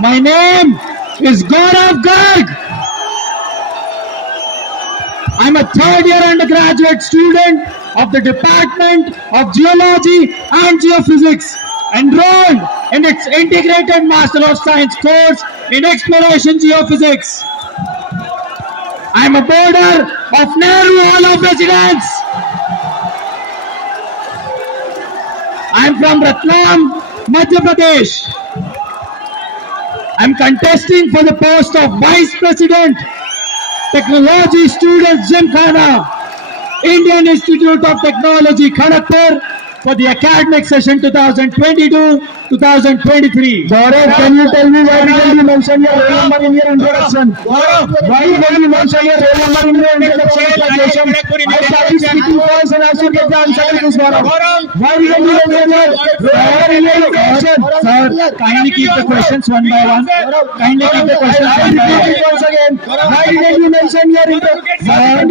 My name is Gaurav Garg. I'm a third year undergraduate student of the Department of Geology and Geophysics, enrolled in its integrated Master of Science course in Exploration Geophysics. I'm a boarder of Nehru Hall of Residence. I'm from Ratlam, Madhya Pradesh. I'm contesting for the post of Vice President, Technology Students Gymkhana, Indian Institute of Technology, Kharagpur, for the academic session 2022-2023. Gaurav, can you tell me why did you mention your roll number in your introduction? Why did you mention your roll number in your introduction? I started speaking first and I should get the answer to this, Gaurav. Why did you mention your roll number in your introduction? Sir, kindly keep the questions one by one. Kindly keep the questions one by one. Once again, why did you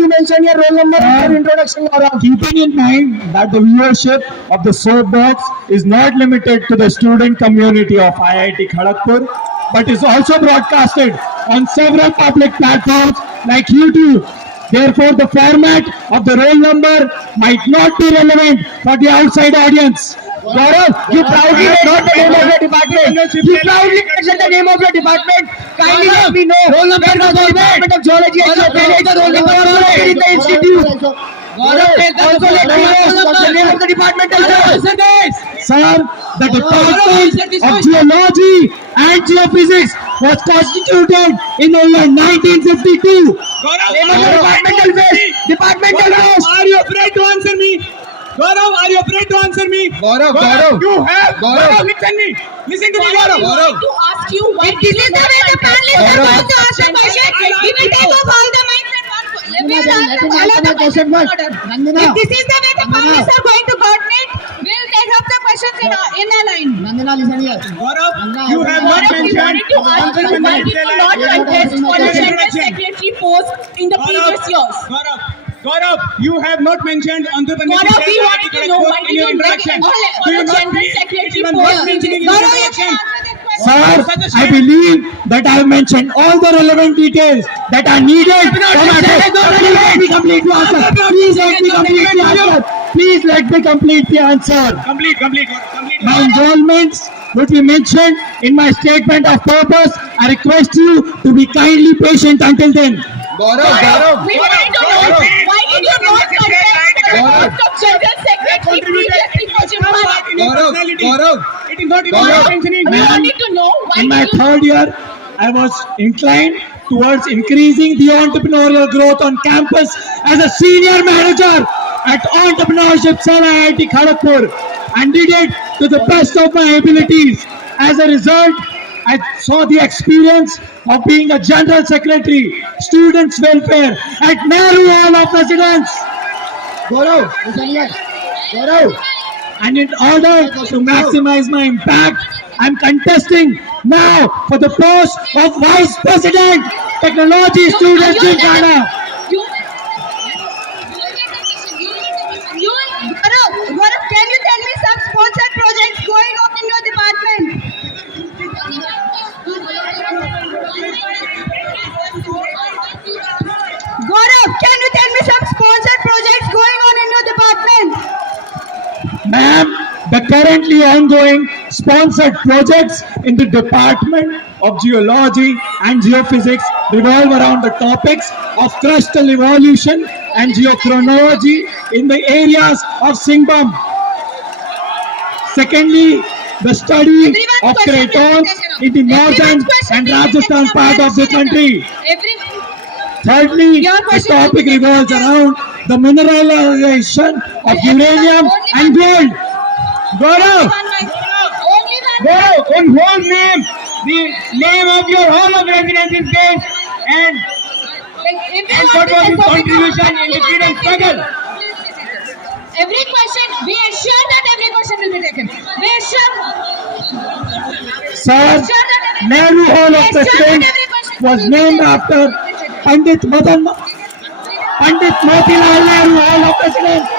mention your roll number in your introduction, Gaurav? Keeping in mind that the viewership of the soapbox is not limited to the student community of IIT Kharagpur, but is also broadcasted on several public platforms like YouTube. Therefore, the format of the roll number might not be relevant for the outside audience. Gaurav, you proudly mentioned the name of your department. You proudly mentioned the name of your department. Kindly let me know. Roll number of the Department of Geology and Geophysics. Roll number in the institute. Gaurav, also let me know the name of the department as well. Sir, the Department of Geology and Geophysics was constituted in the year 1952. Name of the departmental base. Departmental base. Are you afraid to answer me? Gaurav, are you afraid to answer me? Gaurav, you have. Gaurav, listen me. Listen to me, Gaurav. To ask you why this is the way the panelists are going to ask the question. We will take off all the mics and let me allow the question order. If this is the way the panelists are going to coordinate, we'll take up the questions in a line. Gaurav, you have not We mentioned. wanted to ask you why did you not contest for the general secretary post in the previous years? Gaurav, you have not mentioned entrepreneurship. Gaurav, we wanted to know why did you make introduction. for Do you the not general feel secretary it even post? worth mentioning in Gaurav, you introduction? can answer that question. Sir, I believe that I have mentioned all the relevant details that are needed for my post. Please let me complete the answer. Please let me complete the answer. Please let me complete the answer. Complete. My involvements would be mentioned in my statement of purpose. I request you to be kindly patient until then. Gaurav. We wanted to know why did you not contest for the post of general secretary previously for Gymkhana? It is not even Gaurav, mentioning. we wanted to know why In my did you third year, I was inclined towards increasing the entrepreneurial growth on campus as a senior manager at Entrepreneurship Cell IIT Kharagpur and did it to the best of my abilities. As a result, I saw the experience of being a general secretary, students welfare at Nehru Hall of Residence. Gaurav. And in order to maximize my impact, I'm contesting now for the post of Vice President, Technology Students Gymkhana. Gaurav, can you tell me some sponsored projects going on in your department? Gaurav, can you tell me some sponsored projects going on in your department? Ma'am, the currently ongoing sponsored projects in the Department of Geology and Geophysics revolve around the topics of crustal evolution and geochronology in the areas of Singbam. Secondly, the study of cratons in the northern and Rajasthan part of the country. Thirdly, the topic revolves around the mineralization of uranium and gold. Gaurav, In whose name? The name of your hall of residence is based and what was his contribution in the freedom struggle? Every question, we ensure that every question will be taken. We ensure sir, Nehru Hall of Residence was named after Pandit Motilal Nehru, Hall of Presidents.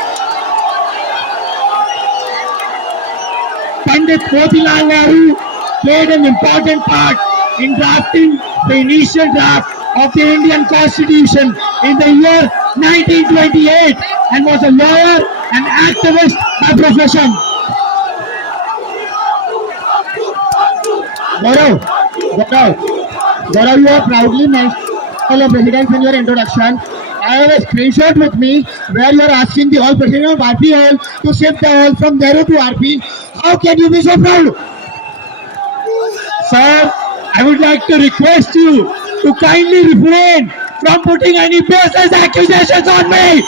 Pandit Motilal Nehru played an important part in drafting the initial draft of the Indian Constitution in the year 1928 and was a lawyer and activist by profession. Gaurav, you have proudly mentioned all of presidents in your introduction. I have a screenshot with me where you are asking the all president of RP Hall to shift the hall from Nehru to RP. How can you be so proud? Sir, I would like to request you to kindly refrain from putting any baseless accusations on me.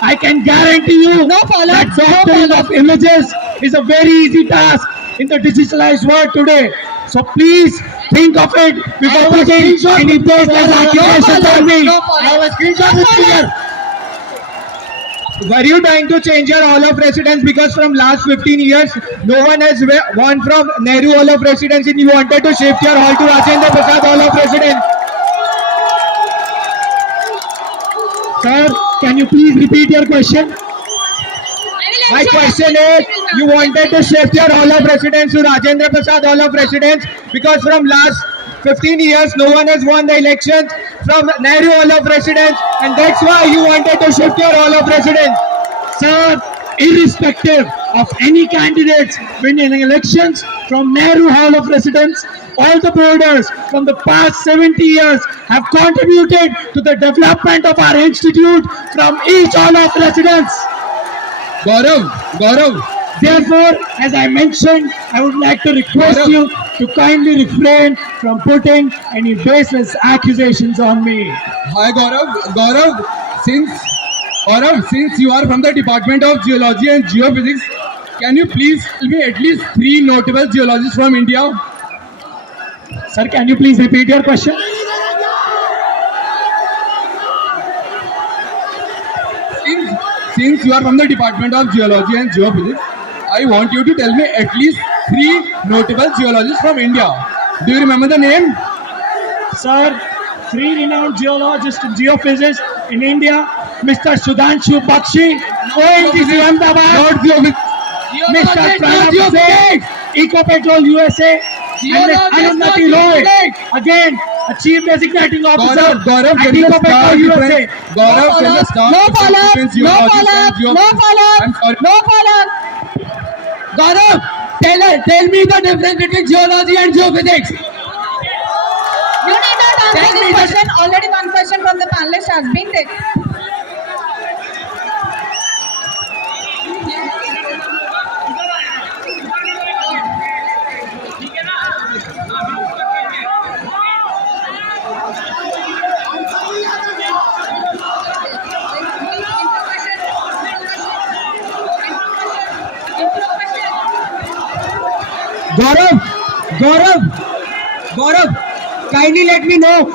I can guarantee you that doctoring of images is a very easy task in the digitalized world today. So please think of it before putting any baseless accusations on me. I have a screenshot with me here. Were you trying to change your Hall of Residence because from last 15 years no one has won from Nehru Hall of Residence and you wanted to shift your hall to Rajendra Prasad Hall of Residence? Sir, can you please repeat your question? My question is, you wanted to shift your Hall of Residence to Rajendra Prasad Hall of Residence because from last 15 years no one has won the elections from Nehru Hall of Residence and that's why you wanted to shift your Hall of Residence. Sir, irrespective of any candidates winning elections from Nehru Hall of Residence, all the boarders from the past 70 years have contributed to the development of our institute from each Hall of Residence. Gaurav, Therefore, as I mentioned, I would like to request you to kindly refrain from putting any baseless accusations on me. Hi Gaurav, since you are from the Department of Geology and Geophysics, can you please tell me at least 3 notable geologists from India? Sir, can you please repeat your question? Since you are from the Department of Geology and Geophysics, I want you to tell me at least 3 notable geologists from India. Do you remember the name? Sir, 3 renowned geologists and geophysicists in India, Mr. Sudhanshu Bakshi, ONGC Ahmedabad, Mr. Pranab Singh, Ecopetrol USA, and Ms. Anundati Roy, again, a chief designating officer Gaurav, at can you Ecopetrol start USA. Gaurav, can you start No follow-up, difference no geologists follow-up, and no geophysics? follow-up, I'm sorry. no follow-up. Gaurav, tell me the difference between geology and geophysics. You need not answer this question. Already one question from the panelist has been taken. Gaurav, kindly let me know.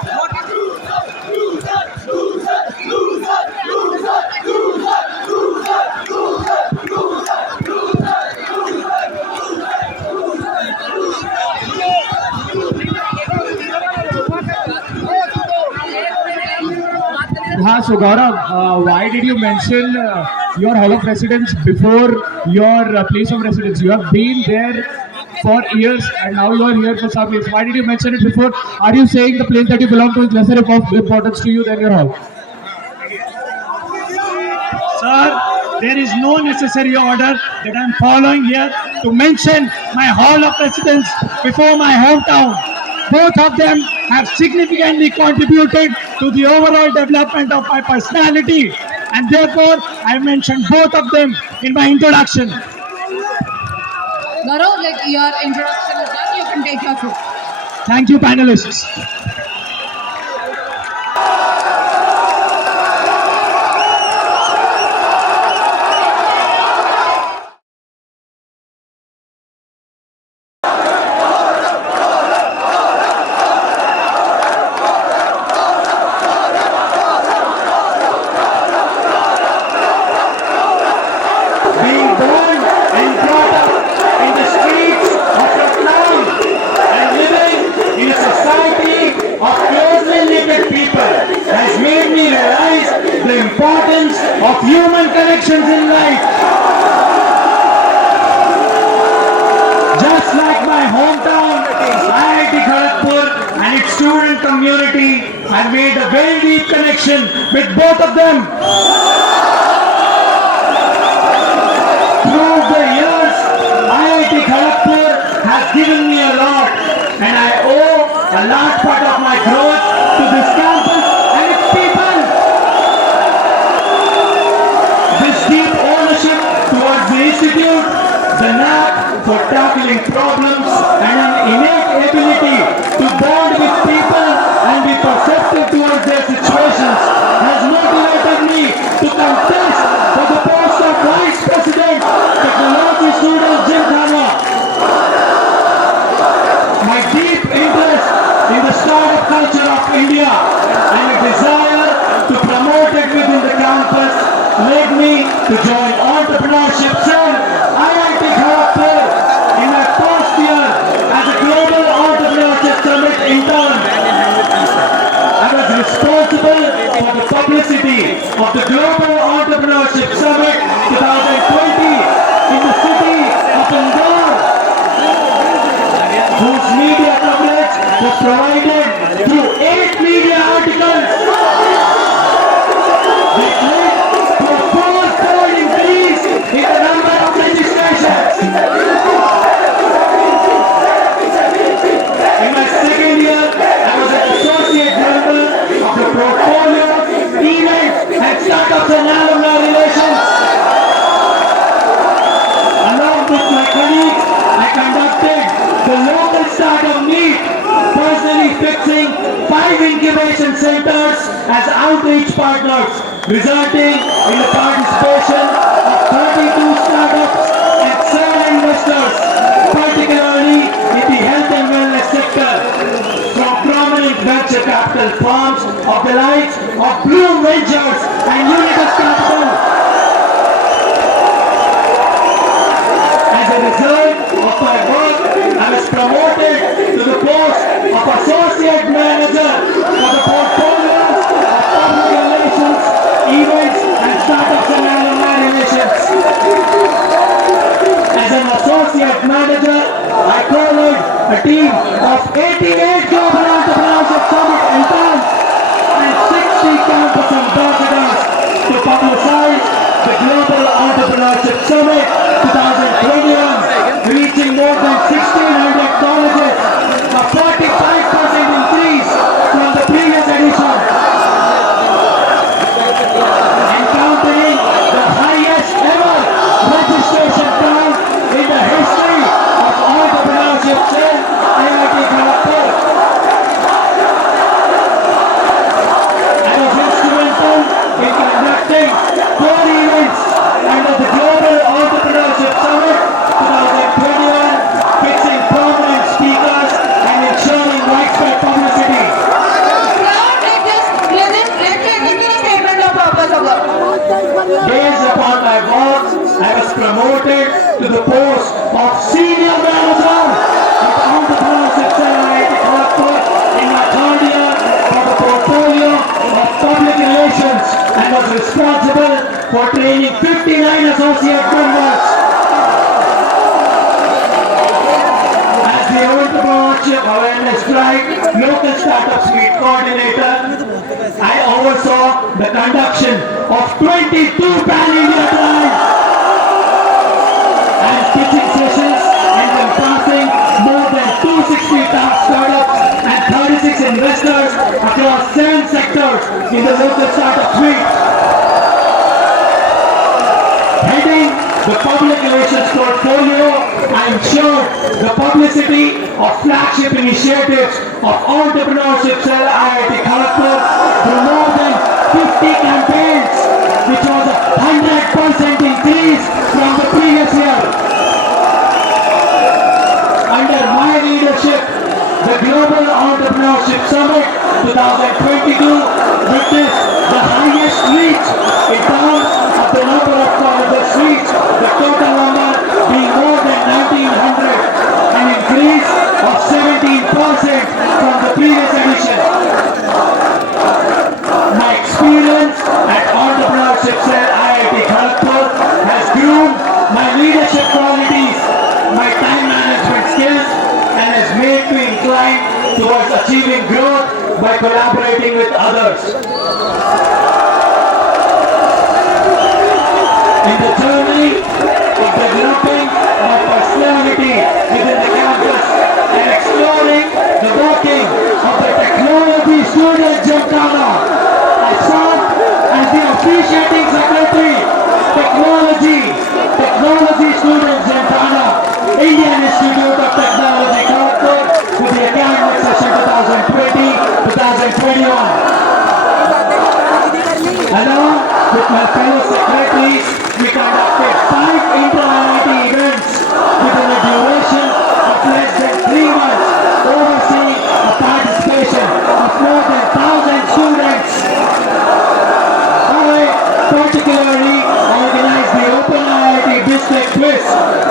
So Gaurav, why did you mention your Hall of Residence before your place of residence? You have been there for years and now you are here for some years. Why did you mention it before? Are you saying the place that you belong to is lesser of importance to you than your hall? Sir, there is no necessary order that I am following here to mention my Hall of Residence before my hometown. Both of them have significantly contributed to the overall development of my personality and therefore I mentioned both of them in my introduction. Gaurav, your introduction is done. You can take your seat. Thank you, panelists. Being born and brought up in the streets of Vietnam and living in a society me realize the importance of human connections in life. Just like my hometown, IIT Kharagpur and its student community, I made a very deep connection with both of them. Through the years, IIT Kharagpur has given me a lot, and I owe a large part of my growth to this campus and its people. This deep ownership towards the institute, the knack for tackling problems, and an innate ability to bond with people and be perceptive towards their situations has motivated me to contest for the post of Vice President, Technology Student Gymkhana. My deep interest in the startup culture of India and a desire to promote it within the campus led me to join entrepreneurship cell IIT Kharagpur in my first year as a Global Entrepreneurship Summit intern. I was responsible for the publicity of the Global Entrepreneurship Summit 2020 in the city of Indore, whose media coverage was provided through 8 media articles. This led to a four-fold increase in the number of registrations. In my second year, I was an associate member of the portfolio, events and startups and alumni relations. Along with my colleagues, I conducted the local startup meet, personally fixing 5 incubation centers as outreach partners, resulting in the participation of 32 startups and 7 investors, particularly in the health and wellness sector, from prominent venture capital firms of the likes of Bloom Ventures and Unitas Capital. As a result of my work, I was promoted to the post of Associate Manager for the portfolios of public relations, events and startups and alumni relations. As an Associate Manager, I co-led a team of 88 Global Entrepreneurship Summit interns and 60 campus ambassadors to publicize the Global Entrepreneurship Summit 2021, reaching more than 1,600 colleges, a 45% increase from the previous edition, encountering the highest ever registration count in the history of entrepreneurship cell IIT Kharagpur. I was instrumental in conducting 4 events under the Global Entrepreneurship Summit 2021, fixing prominent speakers and ensuring widespread publicity. Now let us listen to the statement of purpose of work. Based upon my work, I was promoted to the post of Senior Manager at Entrepreneurship Cell IIT Kharagpur in my third year for the portfolio of public relations and was responsible for training 59 associate members. As the Entrepreneurship Awareness Drive Local Startups Meet Coordinator, I oversaw the conduction of 22 Pan-India drives and pitching sessions encompassing more than 260 top startups and 36 investors across 7 sectors in the local startup suite. Heading the public relations portfolio, I ensured the publicity of flagship initiatives of Entrepreneurship Cell IIT Kharagpur through more than 50 campaigns, which was a 100% increase from the previous year. Under my leadership, the Global Entrepreneurship Summit 2022 witnessed the highest reach in terms of the number of colleges reached, the total number being more than 1,900, an increase of 17% from the previous edition. My experience encouraging growth by collaborating with others. In the journey of developing my personality within the campus and exploring the working of the Technology Student Gymkhana, I served as the officiating secretary, Technology Student Gymkhana, Indian Institute of Technology, Kharagpur, for the academic session 2020-2021. Along with my fellow secretaries, we conducted 5 inter-IIT events within a duration of less than 3 months, overseeing a participation of more than 1,000 students. I particularly organized the Open IIT District Quiz,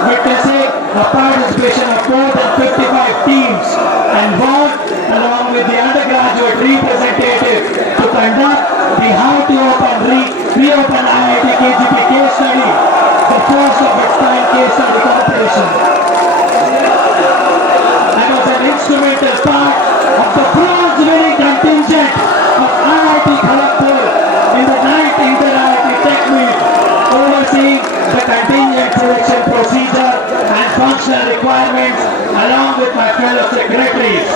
witnessing a participation of more than 55 teams, and worked along with the undergraduate representative to conduct the How to Reopen IIT KGP case study, the first of its kind case study competition. I was an instrumental part of the bronze-winning contingent of IIT Kharagpur in the 9th Inter-IIT Tech Meet, overseeing the contingent selection procedure and functional requirements along with my fellow secretaries.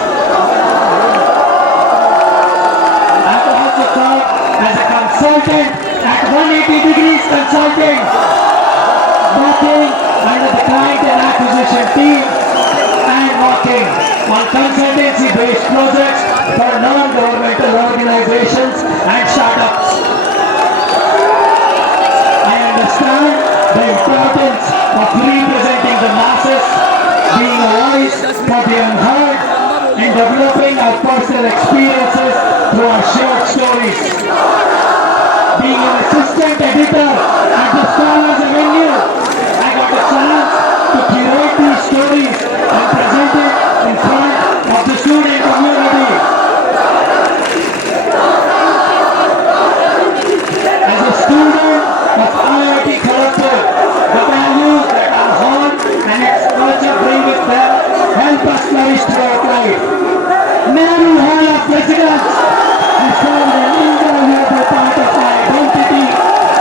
I have also served as a consultant at 180 Degrees Consulting, working under the client and acquisition team and working on consultancy-based projects for non-governmental organizations and startups. I understand the importance of representing the masses, being a voice for the unheard, and developing our personal experiences through our shared stories. Being an assistant editor at the Scholars Avenue, I got a chance to curate these stories and present it in front of the student community. As a student of IIT Kharagpur, the values that are honed and its culture bring with them help us flourish throughout life. Nehru Hall of Presidents has formed an invaluable part of my identity,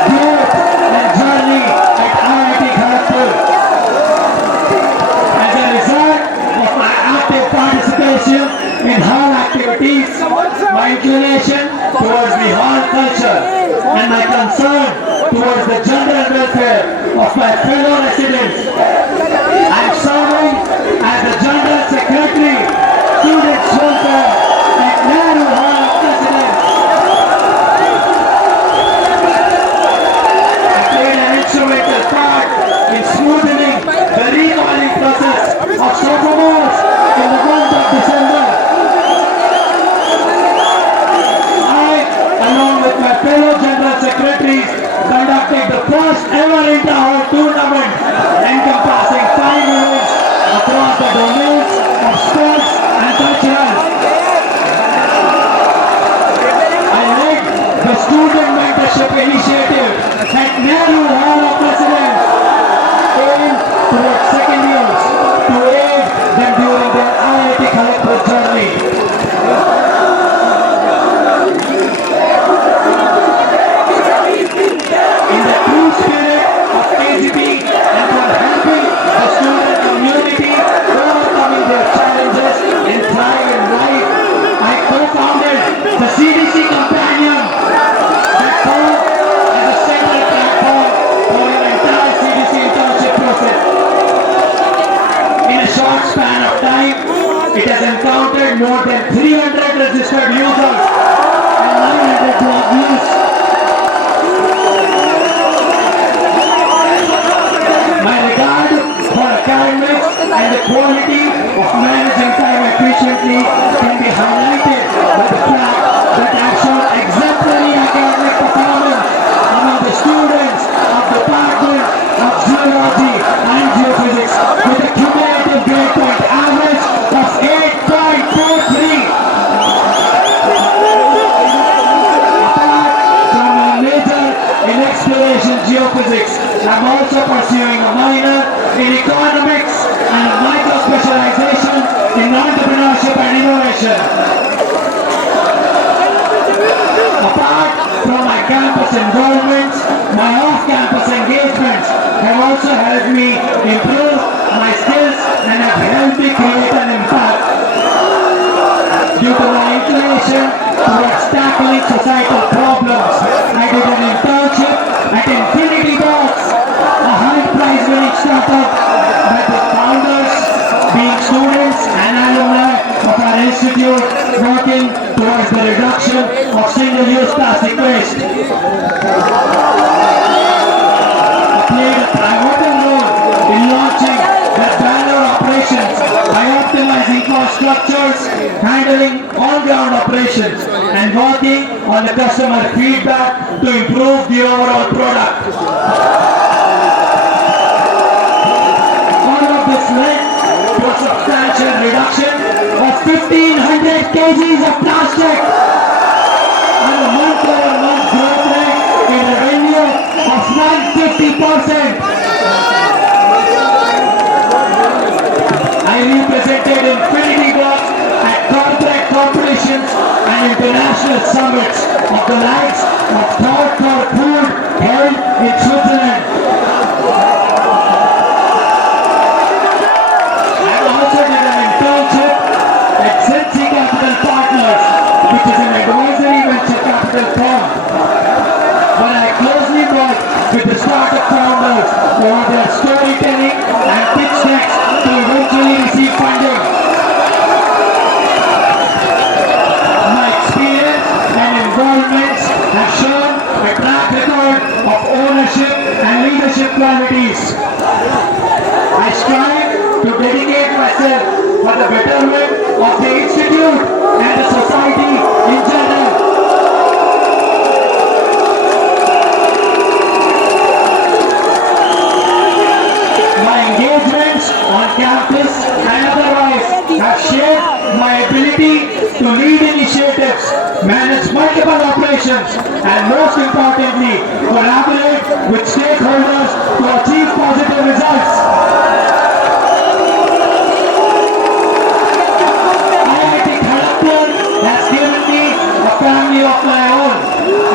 growth and journey at IIT Kharagpur. As a result of my active participation in hall activities, my inclination towards the hall culture and my concern towards the general welfare of my fellow residents, I am serving as the General Secretary, Students' Welfare at Nehru Hall of Presidents. I played an instrumental part in smoothening the recalling process of sophomores in the month of December. I, along with my fellow General Secretaries, conducted the first ever inter-hall tournament encompassing 5 events across the domains of sports and cultural. I led the student mentorship initiative at Nehru Hall of Presidents, aimed towards second years to aid them during their IIT Kharagpur journey. In the true spirit of KGP and for helping the student community overcoming their challenges and thrive in life, I co-founded the CDC Companion that served as a central platform for an entire CDC internship process. In a short span of time, it has encountered more than 300 registered users and 900 blog views. My regard for academics and the quality of managing time efficiently can be highlighted by the fact that I have shown exemplary academic performance among the students of the Department of Geology and Geophysics with a cumulative grade point average of 8.43. Apart from my major in exploration geophysics, I'm also pursuing a minor in economics and a micro specialization in entrepreneurship and innovation. campus involvements, my off-campus engagements have also helped me improve my skills and have helped me create an impact. Due to my inclination towards tackling societal problems, I did an internship at Infinity Box, a high prize-winning startup with the founders being students and alumni of our institute working towards the reduction of single-use plastic waste. I played a pivotal role in launching the Bangalore operations by optimizing cost structures, handling on-ground operations, and working on the customer feedback to improve the overall product. All of this led to a substantial reduction of 1,500 kgs of plastic and a month-over-month growth rate in revenue of 150%. I represented Infinity Box at corporate competitions and international summits of the likes of Thought for Food held in Switzerland. I also did an internship at Sensi Capital Partners, which is an advisory venture capital firm, where I closely worked with the startup founders over their storytelling and pitch decks to eventually receive funding. My experience and involvements have shown a track record of ownership and leadership qualities. I strive to dedicate myself for the betterment of the institute and the society in general. My engagements on campus and otherwise have shaped my ability to lead initiatives, manage multiple operations, and most importantly, collaborate with stakeholders to achieve positive results. IIT Kharagpur has given me a family of my own,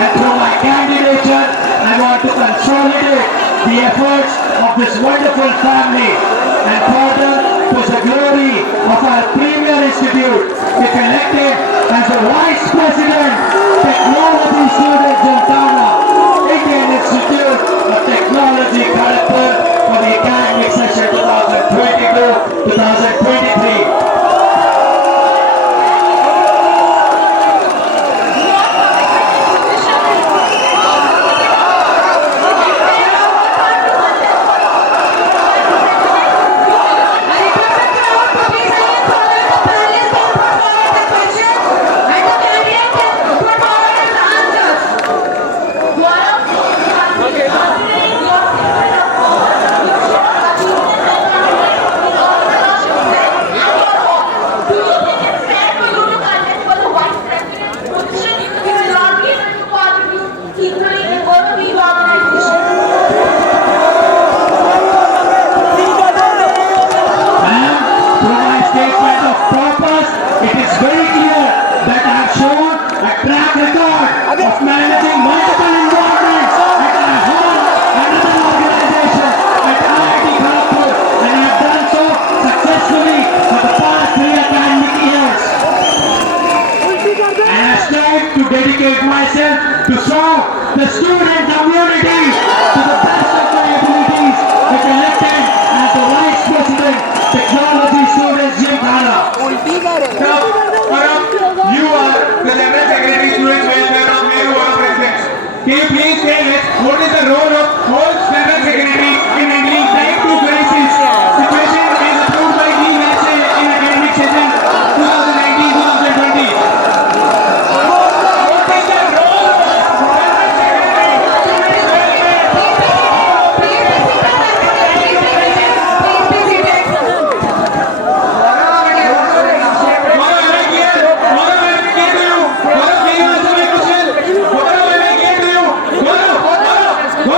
and through my candidature, I want to consolidate the efforts of this wonderful family and further to the glory of our premier institute, if elected as the Vice President, Technology Students Gymkhana, Indian Institute of Technology Kharagpur for the academic session 2022-2023. dedicate myself to serve the student community to the best of my abilities, which elected as the Vice President, Technology Students Gymkhana. Now, Arab, you are the General Secretary Students Welfare of Nehru Board of Presidents. Can you please tell us what is the role of whole General Secretary in handling type 2 crisis situation as approved by the National in academic session 2019-2020? What is the role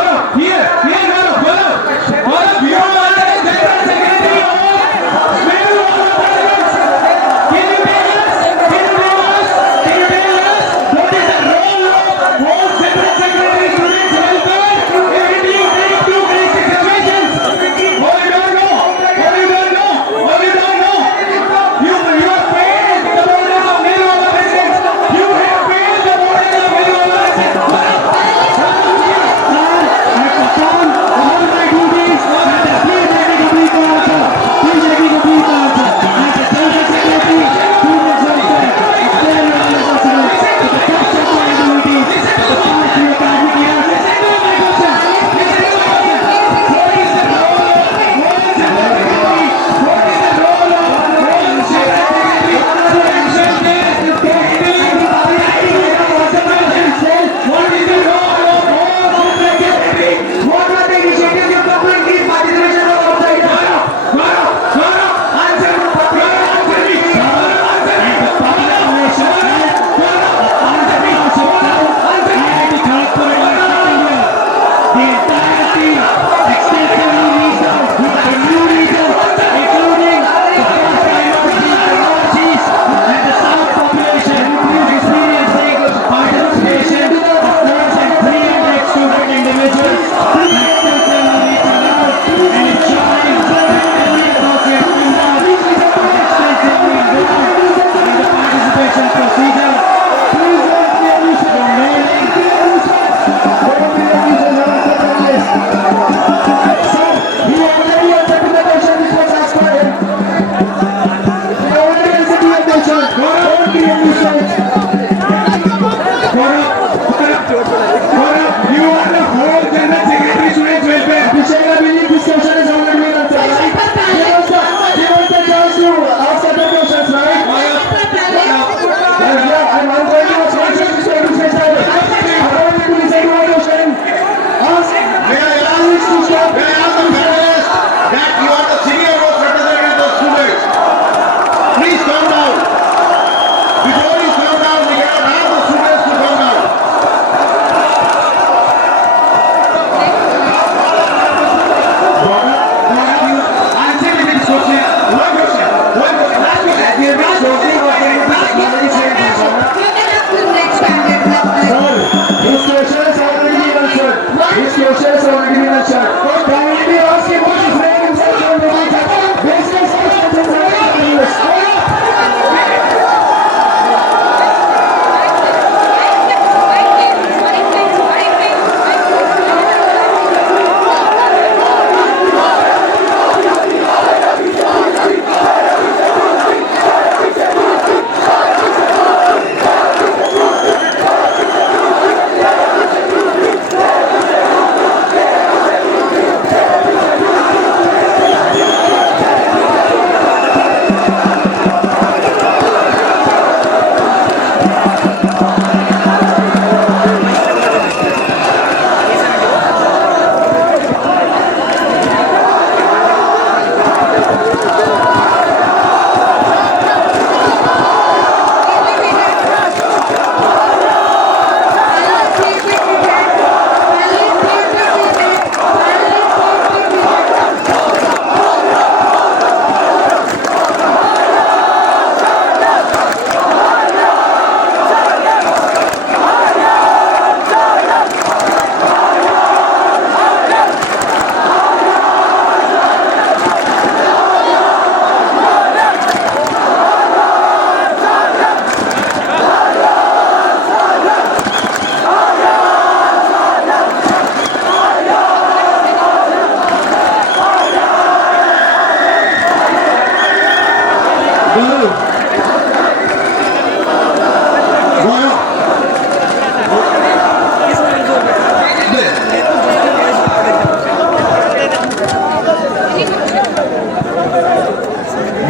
of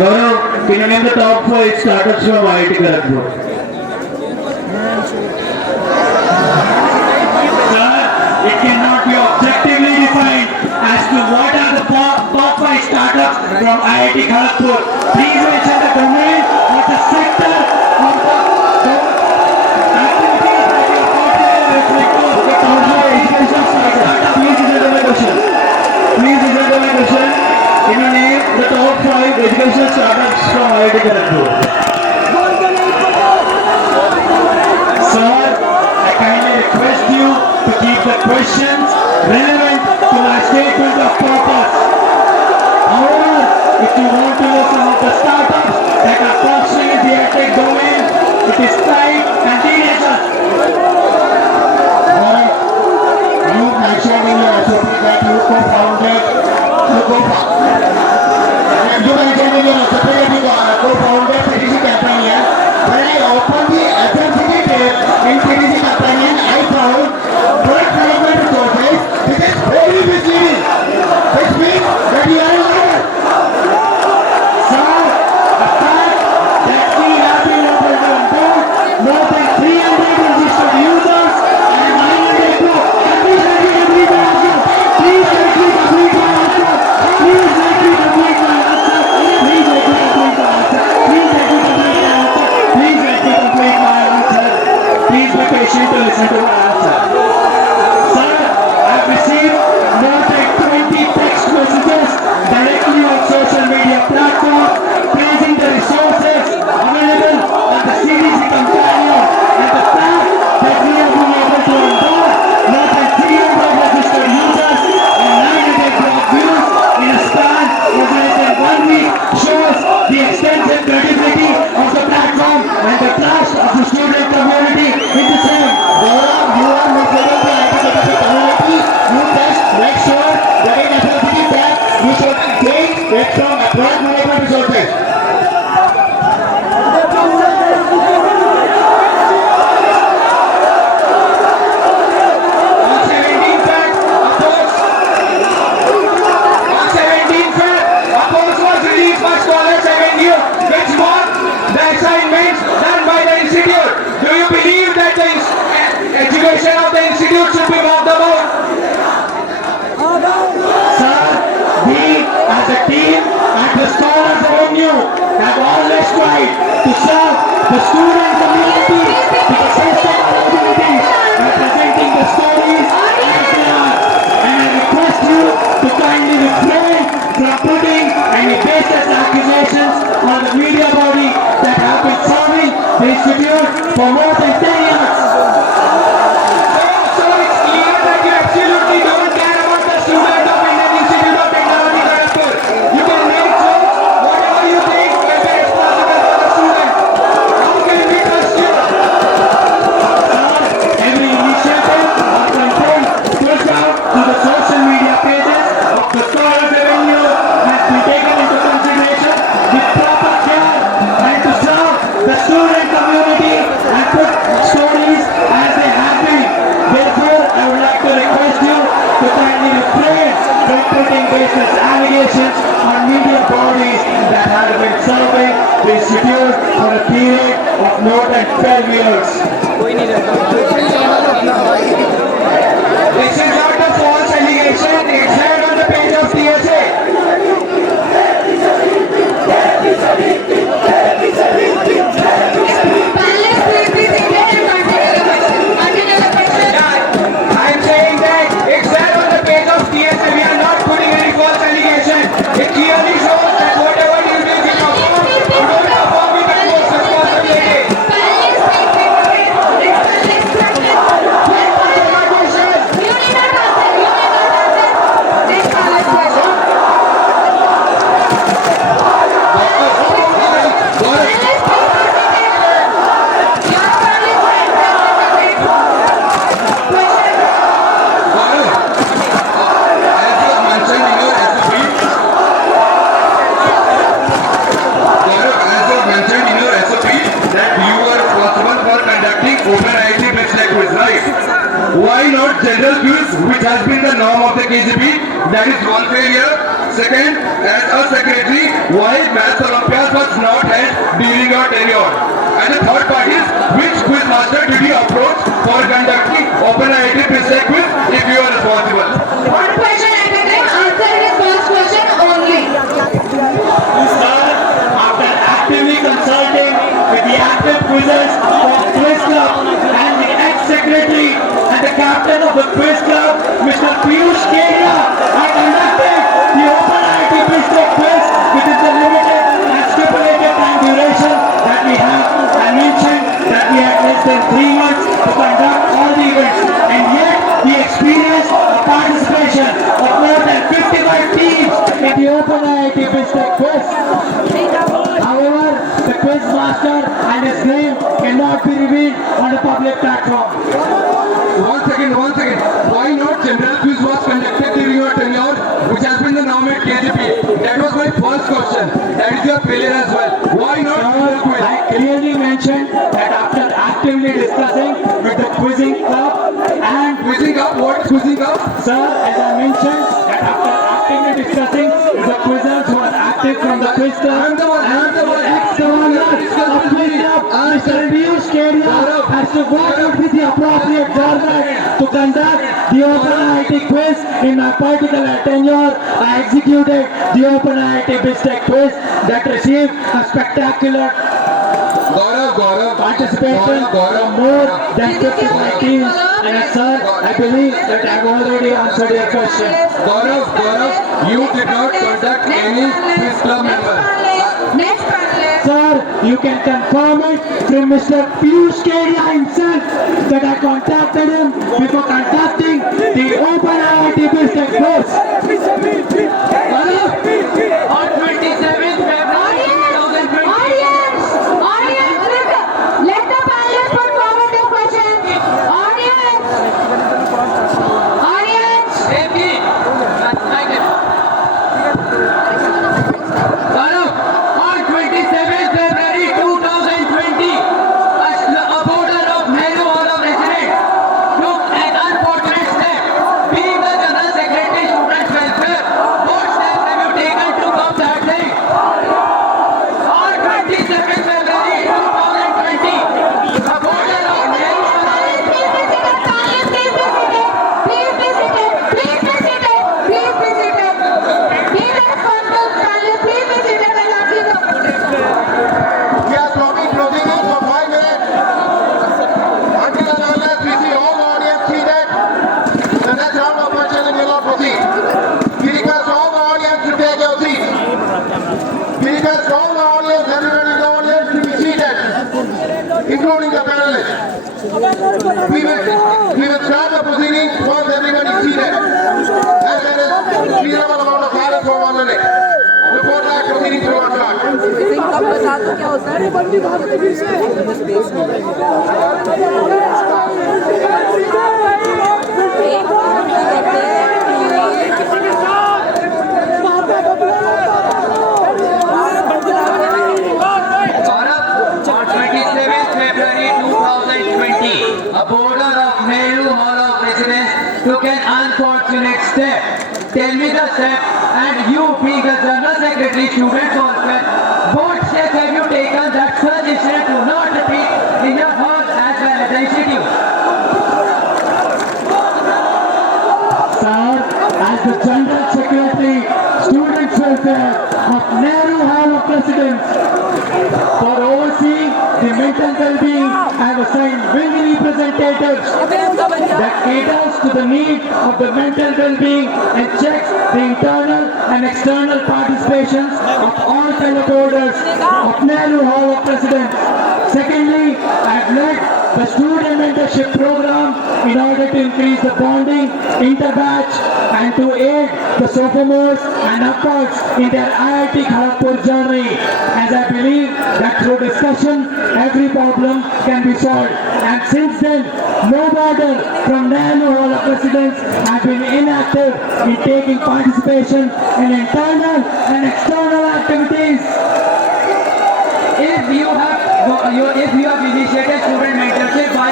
Gaurav, can you name the top 5 startups from IIT Kharagpur? Sir, it cannot be objectively defined as to what are the top 5 startups from IIT Kharagpur. Please mention the domain or the sector of the activities that you are partnering with because the top 5 education startup. Please listen to my question. Please listen to my question. Can you name the top 5 educational startups from IIT Kharagpur? Sir, I kindly request you to keep the questions relevant to my statement of purpose. However, if you want to know some of the startups that are functioning in the edtech domain, it is time and teenagers. You mentioned in your SOP that you co-founded PTC Companion. When I opened the FMCG tab in PTC Companion, I found product development resources. This is very misleading, which means that you are a liar. Sir, the fact that we have been able to onboard more than 300 registered users and 900 more. Please let me complete my answer. Please let me complete my answer. Please let me complete my answer. Please let me complete my answer. Please let me complete my answer. Please let me complete my answer. Please be patient to listen to my answer. Sir, I've received more than 20 text messages directly on social media platforms praising the resources available on the CDC Companion and the fact that we have been able to onboard more than 300 registered users and 900 blog views in a span of less than 1 week shows the extensive credibility of the platform and the trust of the student community in the same. Gaurav, you are misleading the IIT community. You just make sure that in FMCG tab you should take it from product management resources. On 17th Feb, a post was released by Scholars Avenue which marked the assignments done by the institute. Do you believe that the education of the institute should be walked about? Sir, we as a team at the Scholars Avenue have always tried to serve the student community to the best of our abilities by presenting the stories as they are. And I request you to kindly refrain from putting any baseless accusations on the media body that have been serving the institute for more than 10 years. So it's clear that you absolutely don't care about the student of Indian Institute of Technology Kharagpur. You can make jokes, whatever you think, if it is possible for the students. How can we trust you? Sir, every initiative or content pushed out to the social media pages of the Scholars Avenue has been taken into consideration with proper care and to serve the student community and put stories as they have been. Therefore, I would like to request you to kindly refrain from putting baseless allegations on media bodies that have been serving the institute for a period of more than 12 years. This is not a false allegation, it's there on the page of TSA. I'm saying that it's there on the page of TSA. We are not putting any false allegation. It clearly shows that whatever you do, you perform. You don't perform with the most responsibility. My question open IIT best like quiz, right? Why not general quiz, which has been the norm of the KGP? That is one failure. Second, as a secretary, why Maths Olympiad was not held during your tenure? And the third part is, which quiz master did you approach for conducting open IIT best like quiz if you are responsible? One question at a time. Answer this first question only. Sir, after actively consulting with the active quizzes of Quiz Club and the ex-secretary and the captain of the Quiz Club, Mr. Piyush Kedia, I conducted the Open IIT Bistec Quiz, which is the limited and stipulated time duration that we have. I mentioned that we had less than 3 months to conduct all the events, and yet the experience of participation of more than 55 teams in the Open IIT Bistec Quiz. However, the quiz master and his name cannot be revealed on a public platform. One second. Why not general quiz was conducted during your tenure, which has been the norm at KGP? That was my first question. That is your failure as well. Why not general quiz? I clearly mentioned that after actively discussing with the quizzing club and Quizzing up? What is quizzing up? sir, as I mentioned that after actively discussing with the quizzers who are active from the quiz club I'm the one. ex-governor of quiz club, Mr. Piyush Kedia has to work out with the appropriate format to conduct the Open IIT quiz. In my particular tenure, I executed the Open IIT Bistec quiz that received a spectacular Gaurav. participation from more than 55 teams. And sir, I believe that I have already answered your question. Gaurav, you did not conduct any quiz club member. Next panelist. Sir, you can confirm it from Mr. Piyush Kedia himself that I contacted him before conducting the Open IIT Bistec quiz. On 27th February 2020. Audience, let the panelists put forward their questions. Audience. On 27th February 2020, a boarder of Nehru Hall of Residence took an unfortunate step. Being the General Secretary Students Welfare, what steps have you taken to stop that thing? On 27th February 2020, a boarder of Nehru Hall of We are closing it for 5 minutes. Until and unless we see all the audience seated, the next round of questioning will not proceed. We request all the audience to take your seats. We request all the audience, everybody in the audience to be seated, including the panelists. We will start the proceedings once everybody is seated. And there is reasonable amount of silence for 1 minute. Before that, proceedings will not start. कब बता दो क्या होता है Gaurav, on 27th February 2020, a boarder of Nehru Hall of Residence took an unfortunate step. Tell me the step, and you being the General Secretary Students Welfare, what steps have you taken that such incident do not repeat in your hall as well as the institute? Sir, as the General Secretary, Students Welfare of Nehru Hall of Residence, for overseeing the mental well-being, I have assigned willing representatives that caters to the need of the mental well-being and checks the internal and external participations of all fellow boarders of Nehru Hall of Residence. Secondly, I have led the student mentorship program in order to increase the bonding, interbatch, and to aid the sophomores and upwards in their IIT Kharagpur journey, as I believe that through discussion, every problem can be solved. And since then, no boarder from Nehru Hall of Residence has been inactive in taking participation in internal and external activities. If you have initiated student mentorship by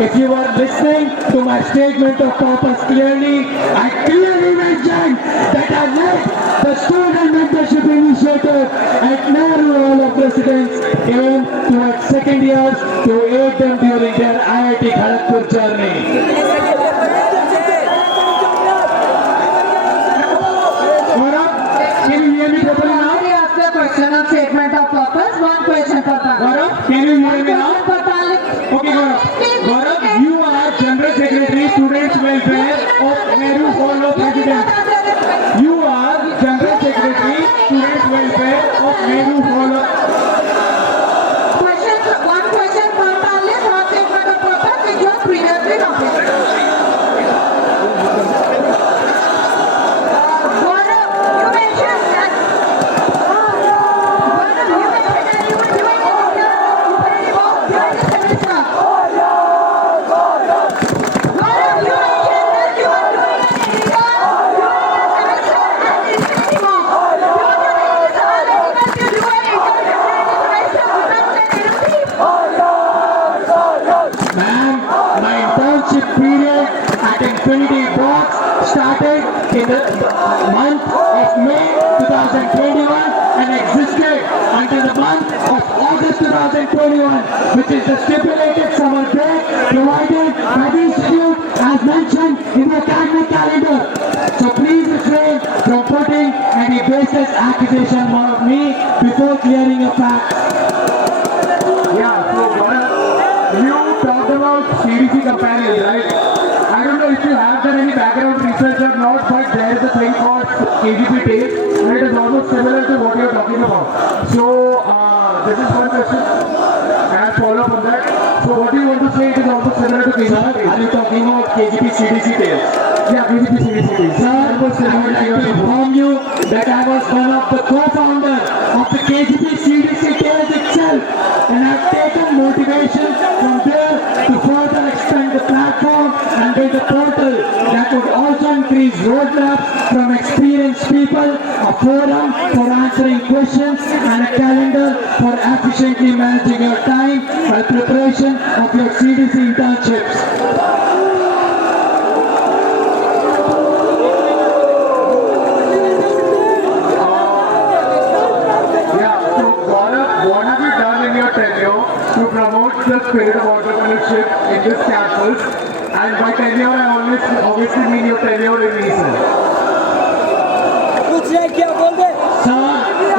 if you were listening to my statement of purpose clearly, I clearly mentioned that I led the student mentorship initiative at Nehru Hall of Residence aim towards second years to aid them during their IIT Kharagpur journey. Gaurav, can you hear me properly now? Already asked the question of statement of purpose. One question per panel. Gaurav, can you hear me now? Per panel. Okay, Gaurav. Gaurav, you are General Secretary, Students Welfare of Nehru Hall of Residence. You are General Secretary, Students Welfare of Nehru Hall of One question per panel. One statement of purpose which was previously completed. Gaurav, you mentioned that. Gaurav, you mentioned that you were doing all the work during the semester. Gaurav, you mentioned that you were doing an exam during the semester and listening more. Do you think it's allowed to do an exam during the semester without an interview? Ma'am, my internship period at Infinity Box started in the month of May 2021 and existed until the month of August 2021, which is the stipulated summer break provided by the institute as mentioned in the academic calendar. So please refrain from putting any baseless accusation on me before clearing a fact. Yeah, so Gaurav, you talked about CDC companions, right? I don't know if you have done any background research or not, but there is a thing called KGP tape, and it is almost similar to what you're talking about. So, this is one question, and I'll follow up on that. So, what do you want to say? It is almost similar to KGP Sir, tape. are you talking about KGP CDC tales? Yeah, KGP CDC tape. Sir, I would like to inform you that I was one of the co-founder of the KGP CDC tales itself, and I've taken motivation from there to further expand the platform and build a portal that would also increase roadmaps from experienced people, a forum for answering questions, and a calendar for efficiently managing your time while preparation of your CDC internships. Yeah, so Gaurav, what have you done in your tenure to promote the spirit of entrepreneurship in this campus? And by tenure, I always obviously mean your tenure in NISA. Sir,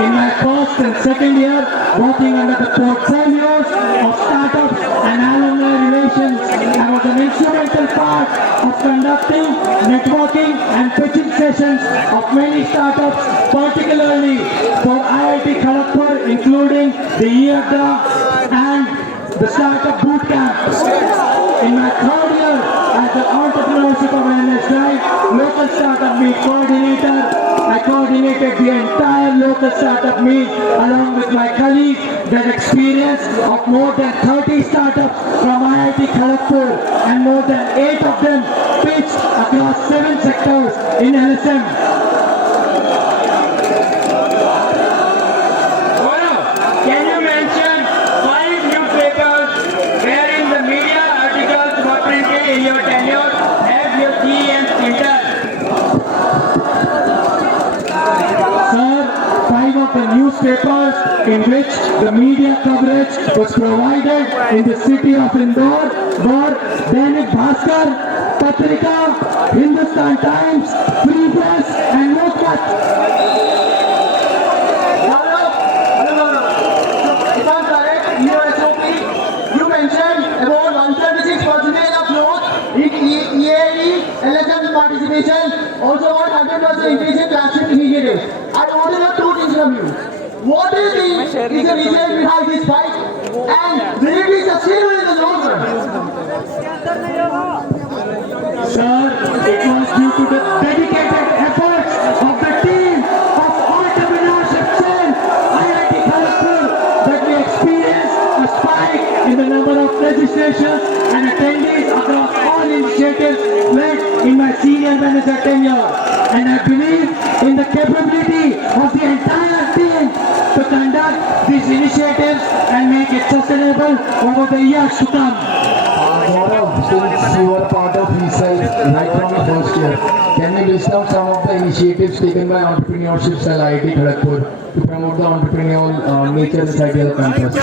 in my first and second year, working under the portfolios of startups and alumni relations, I was an instrumental part of conducting networking and pitching sessions of many startups, particularly for IIT Kharagpur, including the IATA and the Startup Bootcamp. In my third year as the Entrepreneurship Awareness Drive Local Startup Meet Coordinator, I coordinated the entire local startup meet along with my colleagues. That experience of more than 30 startups from IIT Kharagpur and more than 8 of them pitched across 7 sectors in LSM. Can you mention 5 newspapers wherein the media articles were printed in your tenure as your TEM intern? Sir, 5 of the newspapers in which the media coverage was provided in the city of Indore were Dainik Bhaskar, Patrika, Hindustan Times, Free Press and Lokmat. If I'm correct, in your SOP, you mentioned about 136% of growth in EAE, LSM participation, also about 100% increase in classroom initiatives. I want to know 2 things from you. What do you think is the reason behind this spike? And will it be sustainable in the long run? Sir, it was due to the dedicated efforts of the team of entrepreneurship cell IIT Kharagpur that we experienced a spike in the number of registrations and attendees across all initiatives led in my senior manager tenure. And I believe in the capability of the entire team to conduct these initiatives and make it sustainable over the years to come. Gaurav, since you were part of ESIL right from the first year, can you list out some of the initiatives taken by Entrepreneurship Cell IIT Kharagpur to promote the entrepreneurial nature inside your campus? Sir,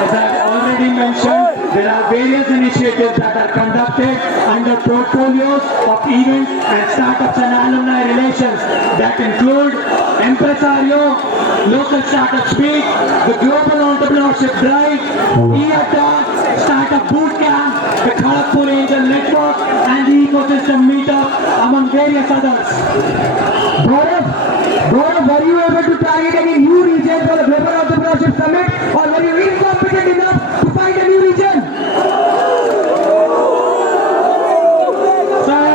as I've already mentioned, there are various initiatives that are conducted under portfolios of events and startups and alumni relations that include Empresario, Local Startup Speak, the Global Entrepreneurship Drive, EATA, Startup Bootcamp, the Kharagpur Angel Network, and the Ecosystem Meetup, among various others. Gaurav, were you able to target any new region for the Global Entrepreneurship Summit, or were you incompetent enough to find a new region? Sir,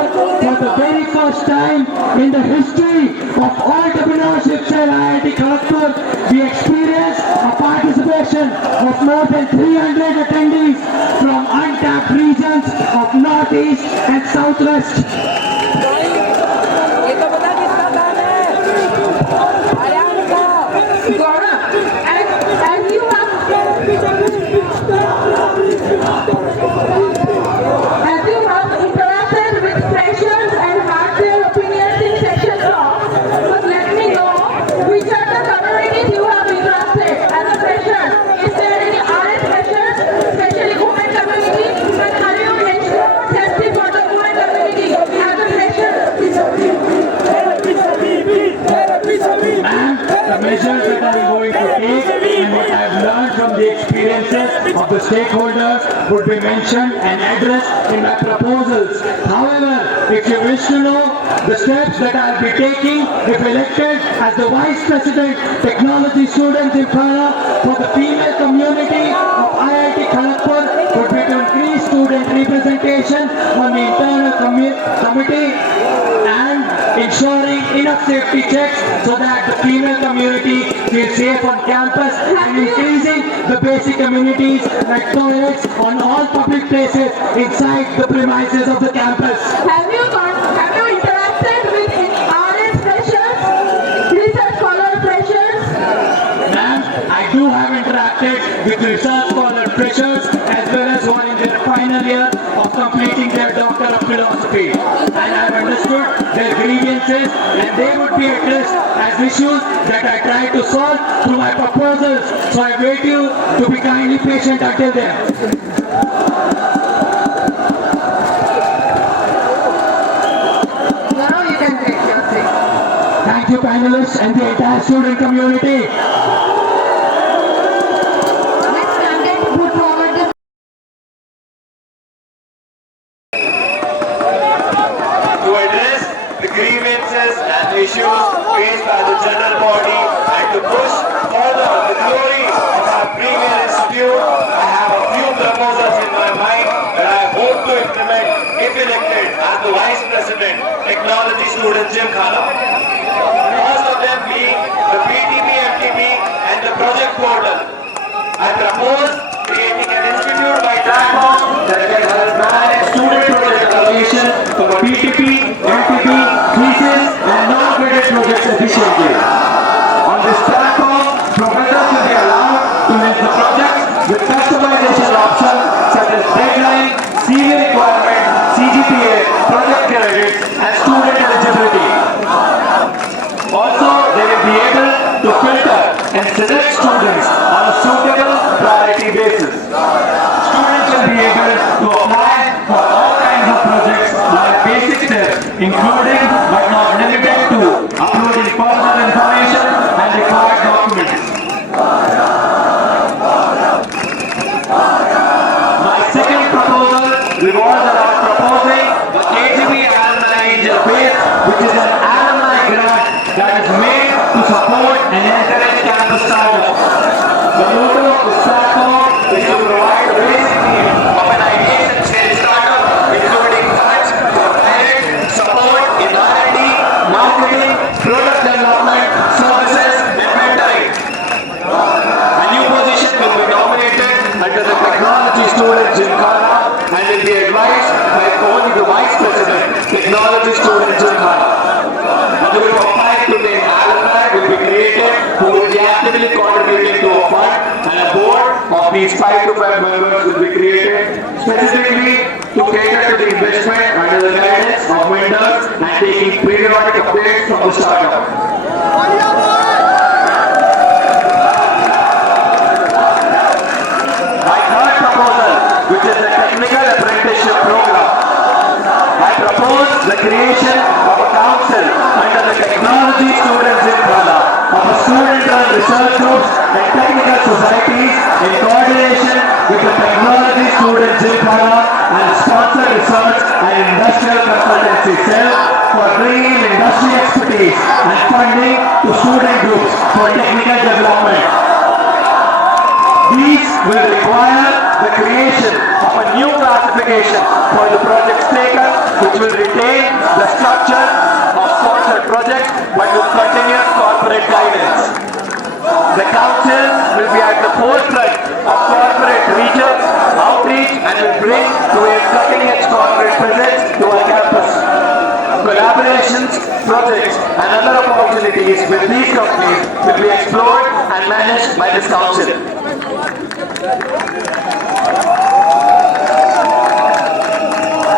for the very first time in the history of Entrepreneurship Cell IIT Kharagpur, we experienced a participation of more than 300 attendees from untapped regions of Northeast and Southwest. ये तो बता किसका काम है आर्यन का Gaurav, as you have interacted with freshers and had their opinions in session talks, but let me know which are the communities you have interacted as a fresher. Is there any RS freshers, especially women community, and have you ensured safety for the women community as a fresher? And the measures that I am going to take and what I have learned from the experiences of the stakeholders would be mentioned and addressed in my proposals. However, if you wish to know the steps that I will be taking if elected as the Vice President Technology Students in Khara for the female community of IIT Kharagpur would be to increase student representation on the internal committee and ensuring enough safety checks so that the female community feels safe on campus and increasing the basic amenities like toilets on all public places inside the premises of the campus. Have you interacted with any RS freshers, research scholar freshers? Ma'am, I do have interacted with research scholar freshers as well as one in their final year of completing their Doctor of Philosophy. And I have understood their grievances and they would be addressed as issues that I try to solve through my proposals. So I wait you to be kindly patient until then. Now you can take your seat. Thank you panelists and the entire student community. Next candidate to put forward the to address the grievances and issues faced by the general body and to push further the glory of our premier institute. I have a few proposals in my mind that I hope to implement if elected as the Vice President, Technology Students Gymkhana. First of them being the PTP, MTP and the project portal. I propose creating an institute-wide platform that can help manage student project allocation for PTP, MTP, thesis and non-credit projects efficiently. On this platform, professors will be allowed to list the projects with customization options such as deadline, CV requirement, CGPA, project credits and student eligibility. Also, they will be able to filter and select students on a suitable priority basis. Students will be able to apply for all kinds of projects like basic steps, including but not limited to uploading personal information and required documents. My second proposal revolves around proposing the KGB Alumni Angel Base, which is an alumni grant that is made to support and encourage campus startups. The motto of this platform is to provide the basic need of an ideation stage startup, including funds for direct support in R&D, marketing, product development, services, and mentoring. A new position will be nominated under the Technology Students Gymkhana and will be advised by only the Vice President, Technology Students Gymkhana. A group of 5 to 10 alumni will be created who will be actively contributing to a fund and a board of the these 5 to 5 members will be created specifically to cater to the investment under the guidance of vendors and taking periodic updates from the startup. My third proposal, which is the technical apprenticeship program, I propose the creation of a council under the Technology Students in Kala of a student-run research groups and technical societies in coordination with the Technology Students in Kala and sponsored research and industrial consultancy cell for bringing industry expertise and funding to student groups for technical development. These will require the creation of a new classification for the projects taken, which will retain the structure of sponsored project but with continuous corporate guidance. The council will be at the forefront of corporate research, outreach and will bring to a cutting-edge corporate presence to our campus. Collaborations, projects and other opportunities with these companies will be explored and managed by this council.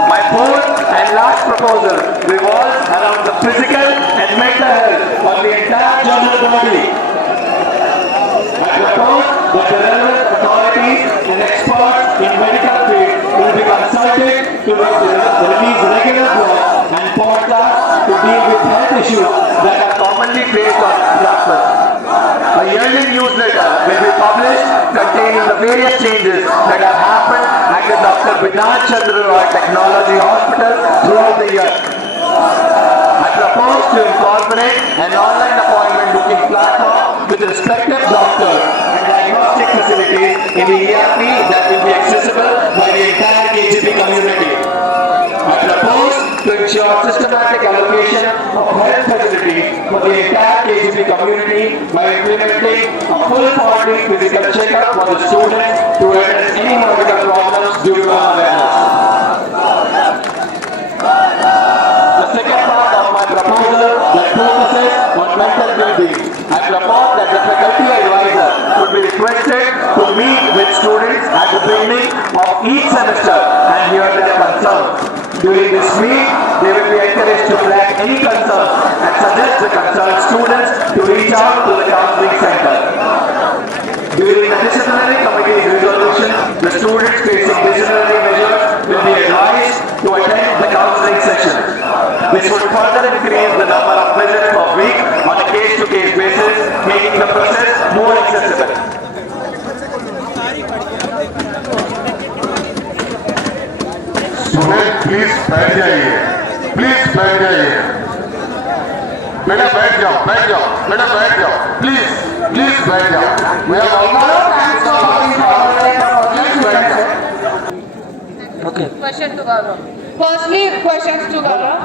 My fourth and last proposal revolves around the physical and mental health of the entire general body. I propose that the relevant authorities and experts in medical field will be consulted to release regular blogs and podcasts to deal with health issues that are commonly faced on campus. A yearly newsletter will be published containing the various changes that have happened at the Dr. Bidhan Chandra Roy Technology Hospital throughout the year. I propose to incorporate an online appointment booking platform with respective doctors and diagnostic facilities in the ERP that will be accessible by the entire KGP community. I propose to ensure systematic allocation of health facilities for the entire KGP community by implementing a full body physical checkup for the students to address any medical problems due to awareness. The second part of my proposal that focuses on mental well-being. I propose that the faculty advisor would be requested to meet with students at the beginning of each semester and hear their concerns. During this meet, they will be encouraged to flag any concerns and suggest the concerned students to reach out to the counseling center. During the disciplinary committee's resolution, the students facing disciplinary measures will be advised to attend the counseling sessions. This would further increase the number of visits per week on a case-to-case basis, making the process more accessible. Student please बैठ जाइए, please बैठ जाइए, बेटा बैठ जाओ, बैठ जाओ, बेटा बैठ जाओ, प्लीज प्लीज बैठ जाओ। We are Okay. Question to Gaurav. Firstly, questions to Gaurav.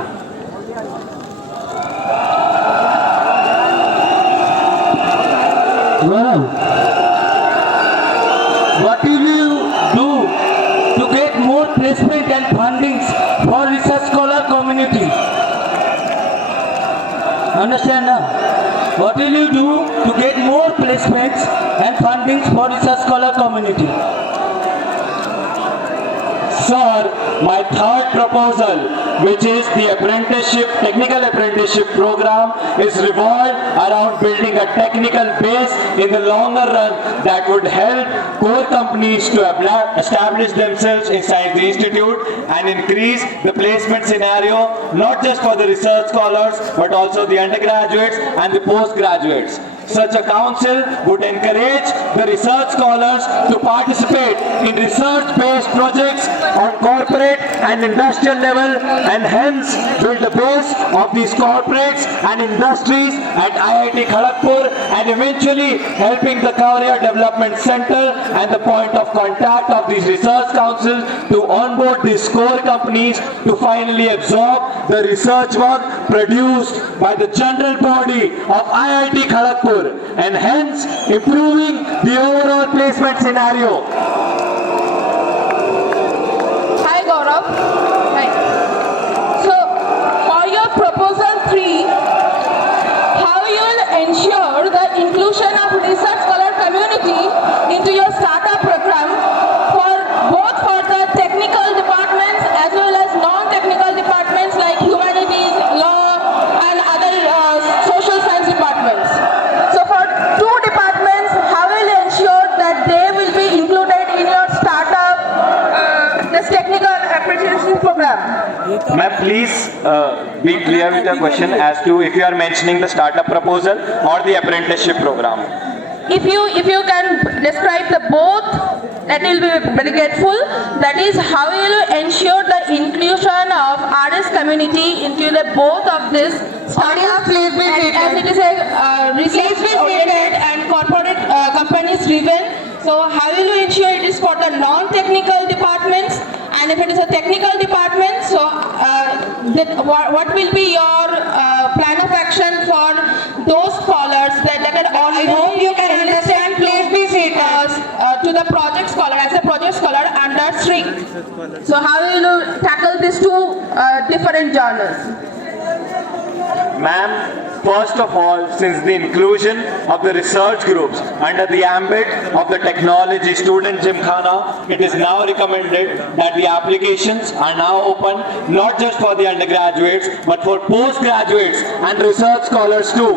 Well, what will you do to get more placement and fundings for research scholar community? Understand now? What will you do to get more placements and fundings for research scholar community? Sir, my third proposal, which is the apprenticeship, technical apprenticeship program, is revolved around building a technical base in the longer run that would help core companies to establish themselves inside the institute and increase the placement scenario, not just for the research scholars, but also the undergraduates and the postgraduates. Such a council would encourage the research scholars to participate in research-based projects on corporate and industrial level and hence build the base of these corporates and industries at IIT Kharagpur and eventually helping the Career Development Center and the point of contact of these research councils to onboard these core companies to finally absorb the research work produced by the general body of IIT Kharagpur and hence improving the overall placement scenario. Hi Gaurav. Hi. So, for your proposal 3, how you will ensure the inclusion of research scholar community into your startup program? please be clear with your question as to if you are mentioning the startup proposal or the apprenticeship program. If you can describe the both, that will be very grateful. That is, how will you ensure the inclusion of RS community into the both of this startups, as it is a research-oriented and corporate companies driven. So how will you ensure it is for the non-technical departments, and if it is a technical department, so what will be your plan of action for those scholars that are already, I hope you can understand, please be seated to the project scholar, as a project scholar under STRIC. So how will you tackle these two different genres? Ma'am, first of all, since the inclusion of the research groups under the ambit of the technology student gymkhana, it is now recommended that the applications are now open not just for the undergraduates but for postgraduates and research scholars too.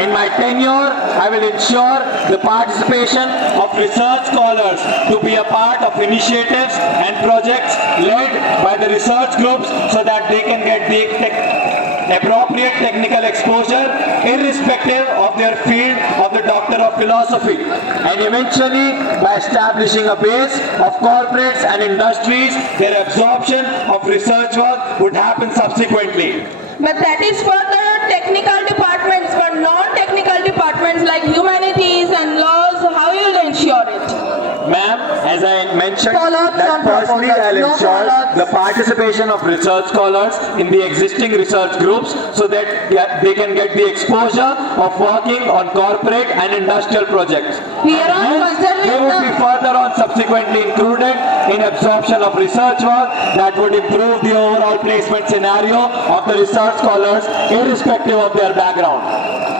In my tenure, I will ensure the participation of research scholars to be a part of initiatives and projects led by the research groups so that they can get the appropriate technical exposure irrespective of their field of the Doctor of Philosophy, and eventually by establishing a base of corporates and industries, their absorption of research work would happen subsequently. But that is for the technical departments, but non-technical departments like humanities and laws, how will you ensure it? Ma'am, as I mentioned, Follow-ups that on firstly proposals. I'll No ensure follow-ups. the participation of research scholars in the existing research groups so that they can get the exposure of working on corporate and industrial projects. Here on Hence, conserving they would be the- further on subsequently included in absorption of research work that would improve the overall placement scenario of the research scholars irrespective of their background.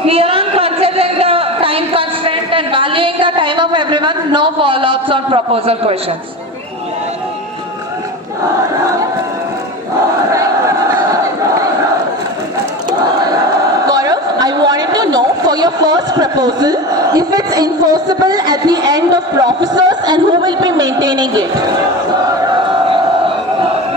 Here on considering the time constraint and valuing the time of everyone, no follow-ups on proposal questions. Gaurav, I wanted to know for your first proposal if it's enforceable at the end of professors and who will be maintaining it.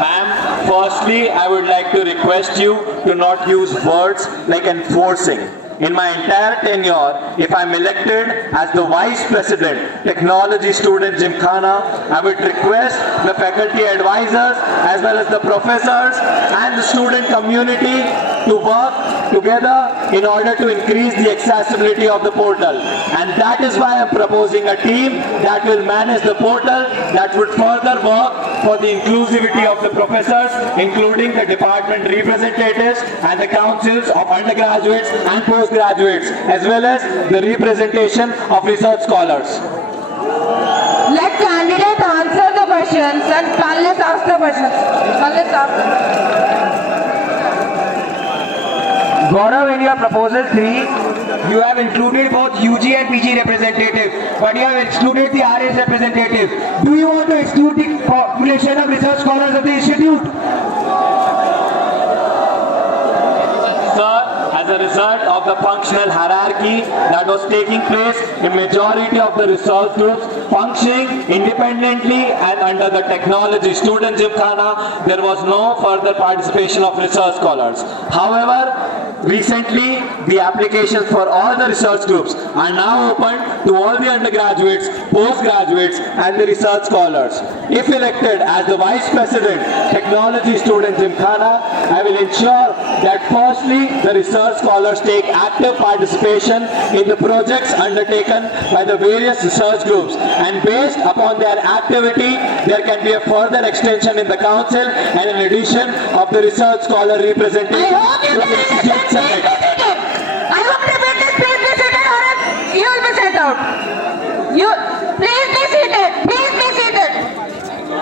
Ma'am, firstly, I would like to request you to not use words like enforcing. In my entire tenure, if I'm elected as the Vice President, Technology Student Gymkhana, I would request the faculty advisors as well as the professors and the student community to work together in order to increase the accessibility of the portal. And that is why I'm proposing a team that will manage the portal that would further work for the inclusivity of the professors, including the department representatives and the councils of undergraduates and postgraduates, as well as the representation of research scholars. Let candidate answer the questions and panelists ask the questions. Panelists ask. Gaurav, in your proposal 3, you have included both UG and PG representative, but you have excluded the RS representative. Do you want to exclude the population of research scholars of the institute? Sir, as a result of the functional hierarchy that was taking place in majority of the research groups functioning independently and under the technology student gymkhana, there was no further participation of research scholars. However, recently, the applications for all the research groups are now open to all the undergraduates, postgraduates, and the research scholars. If elected as the Vice President, Technology Student Gymkhana, I will ensure that firstly, the research scholars take active participation in the projects undertaken by the various research groups, and based upon their activity, there can be a further extension in the council and an addition of the research scholar representative. I hope you to the can Institute understand. Please be Senate. seated. I hope the witness please be seated or else you will be sent out. You please be seated. Please be seated.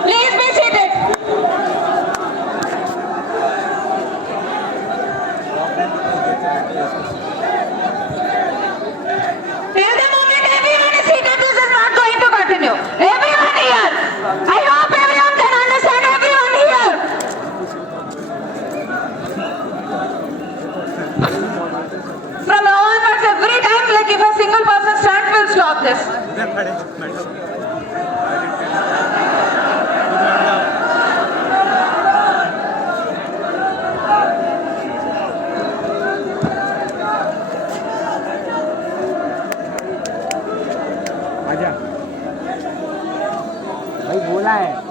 Please be seated. Till the moment everyone is seated, this is not going to continue. Everyone here. I hope everyone can understand everyone here. From now onwards, every time, like if a single person stands, we'll stop this. भाई बोला है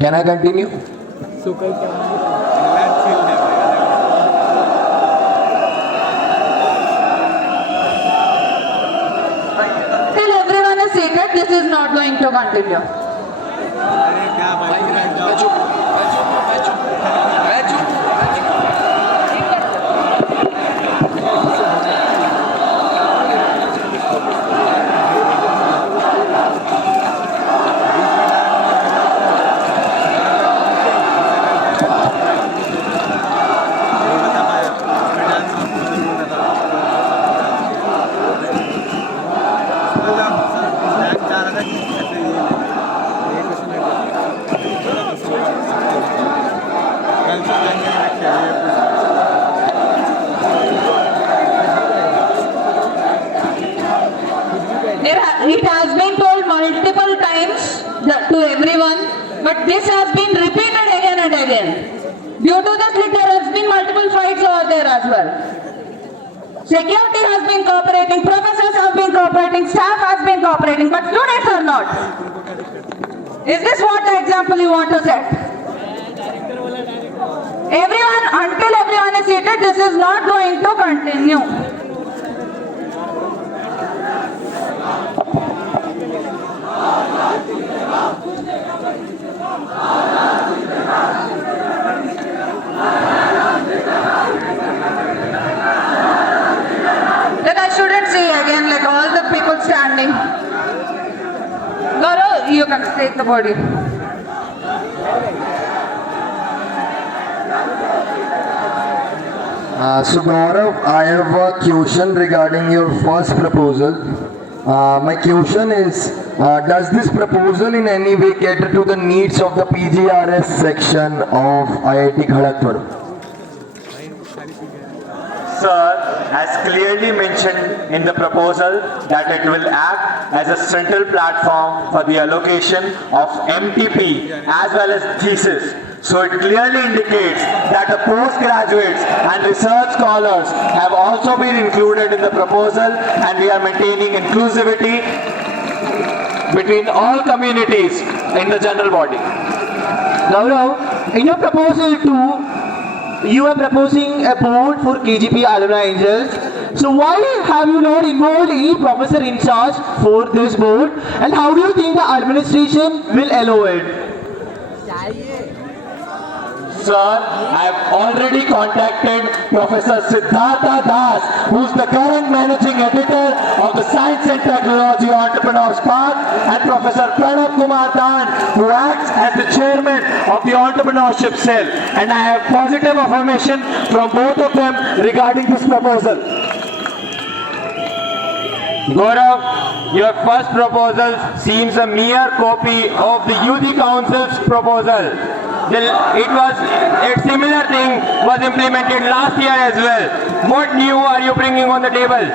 Can I continue? Till everyone is seated, this is not going to continue. It has been told multiple times to everyone, but this has been repeated again and again. Due to this, there has been multiple fights over there as well. Security has been cooperating, professors have been cooperating, staff has been cooperating, but students are not. Is this what the example you want to set? Everyone, until everyone is seated, this is not going to continue. Like I shouldn't see again, like all the people standing. Gaurav, you can take the body. So Gaurav, I have a question regarding your first proposal. My question is, does this proposal in any way cater to the needs of the PGRS section of IIT Kharagpur? Sir, as clearly mentioned in the proposal that it will act as a central platform for the allocation of MTP as well as thesis. So it clearly indicates that the postgraduates and research scholars have also been included in the proposal, and we are maintaining inclusivity between all communities in the general body. Gaurav, in your proposal too, you are proposing a board for KGP alumni angels. So why have you not involved any professor in charge for this board, and how do you think the administration will allow it? Sir, I have already contacted Professor Siddhartha Das, who is the current managing editor of the Science and Technology Entrepreneurs Park, and Professor Pranav Kumar Dan, who acts as the chairman of the entrepreneurship cell. And I have positive affirmation from both of them regarding this proposal. Gaurav, your first proposal seems a mere copy of the UD Council's proposal. A similar thing was implemented last year as well. What new are you bringing on the table?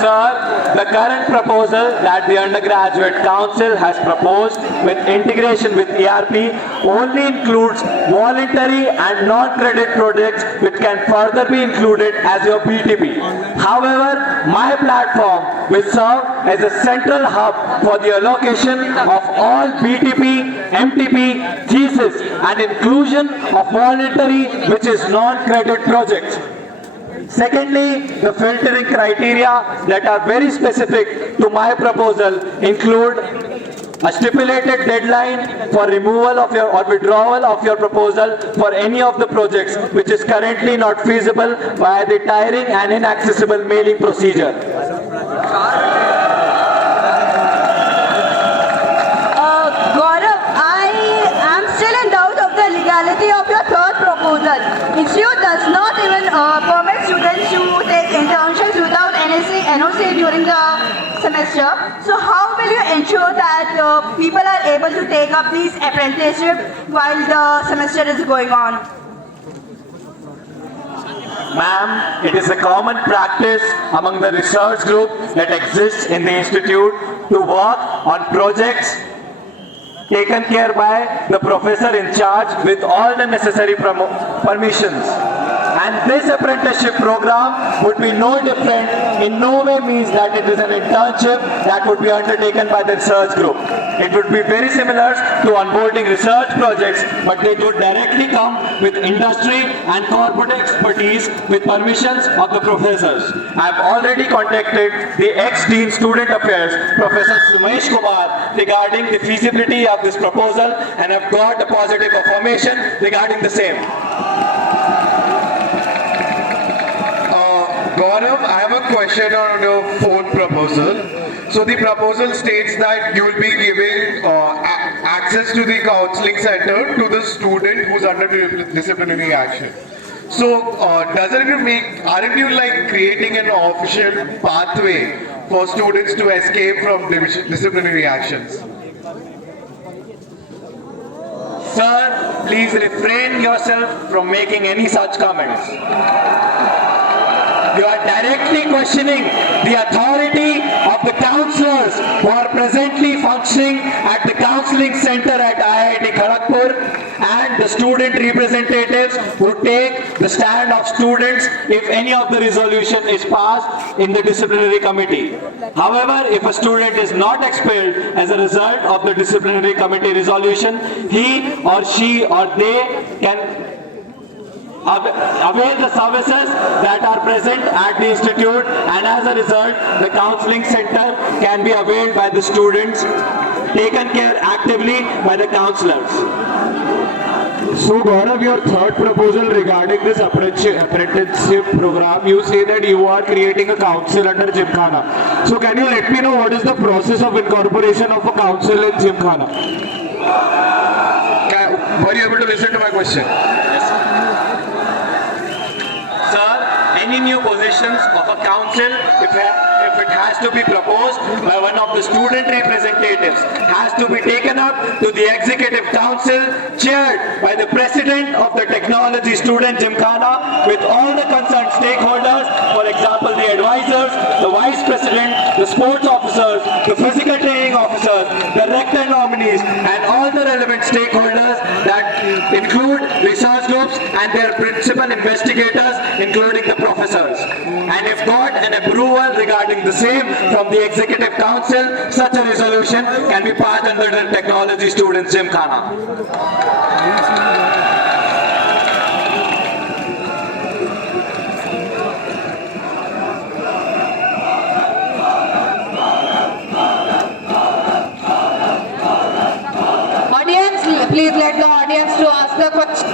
Sir, the current proposal that the undergraduate council has proposed with integration with ERP only includes voluntary and non-credit projects which can further be included as your BTP. However, my platform will serve as a central hub for the allocation of all BTP, MTP, thesis and inclusion of voluntary which is non-credit projects. Secondly, the filtering criteria that are very specific to my proposal include a stipulated deadline for removal of your or withdrawal of your proposal for any of the projects which is currently not feasible via the tiring and inaccessible mailing procedure. Gaurav, I am still in doubt of the legality of your third proposal. Institute does not even permit students to take internships without NOC during the semester. So how will you ensure that people are able to take up these apprenticeships while the semester is going on? Ma'am, it is a common practice among the research group that exists in the institute to work on projects taken care by the professor in charge with all the necessary permissions. And this apprenticeship program would be no different, in no way means that it is an internship that would be undertaken by the research group. It would be very similar to onboarding research projects, but they would directly come with industry and corporate expertise with permissions of the professors. I have already contacted the ex-Dean Student Affairs, Professor Sumesh Kumar, regarding the feasibility of this proposal and have got a positive affirmation regarding the same. Gaurav, I have a question on your fourth proposal. So the proposal states that you will be giving access to the counseling center to the student who's under disciplinary action. So aren't you like creating an official pathway for students to escape from disciplinary actions? Sir, please refrain yourself from making any such comments. You are directly questioning the authority of the counselors who are presently functioning at the counseling center at IIT Kharagpur and the student representatives who take the stand of students if any of the resolution is passed in the disciplinary committee. However, if a student is not expelled as a result of the disciplinary committee resolution, he or she or they can avail the services that are present at the institute, and as a result the counseling center can be availed by the students, taken care actively by the counselors. So Gaurav, your third proposal regarding this apprenticeship program, you say that you are creating a council under Gymkhana. So can you let me know what is the process of incorporation of a council in Gymkhana? Were you able to listen to my question? Sir, any new positions of a council, if it has to be proposed by one of the student representatives, has to be taken up to the executive council chaired by the president of the technology student Gymkhana with all the concerned stakeholders, for example the advisors, the vice president, the sports officers, the physical training officers, the rector nominees and all the relevant stakeholders that include research groups and their principal investigators including the professors. And if got an approval regarding the same from the executive council, such a resolution can be passed under the technology students Gymkhana. Audience, please let the audience to ask the question.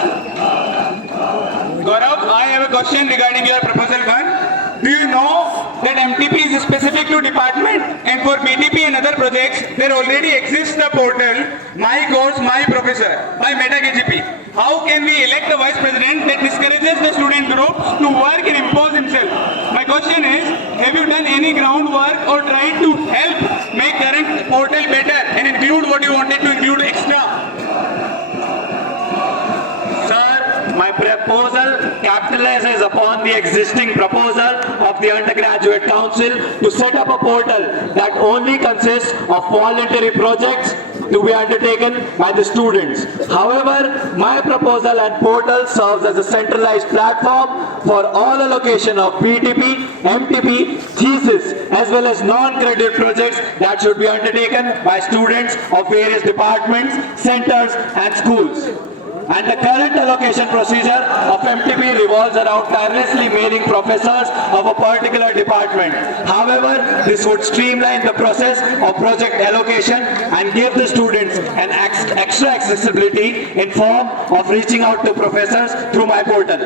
Gaurav, I have a question regarding your proposal 1. Do you know that MTP is specific to department, and for BTP and other projects there already exists the portal My Course My Professor by MetaKGP. How can we elect a vice president that discourages the student groups to work and impose himself? My question is, have you done any groundwork or tried to help make current portal better and include what you wanted to include extra? My proposal capitalizes upon the existing proposal of the undergraduate council to set up a portal that only consists of voluntary projects to be undertaken by the students. However, my proposal and portal serves as a centralized platform for all allocation of BTP, MTP, thesis as well as non-credit projects that should be undertaken by students of various departments, centers and schools. And the current allocation procedure of MTP revolves around tirelessly mailing professors of a particular department. However, this would streamline the process of project allocation and give the students an extra accessibility in form of reaching out to professors through my portal.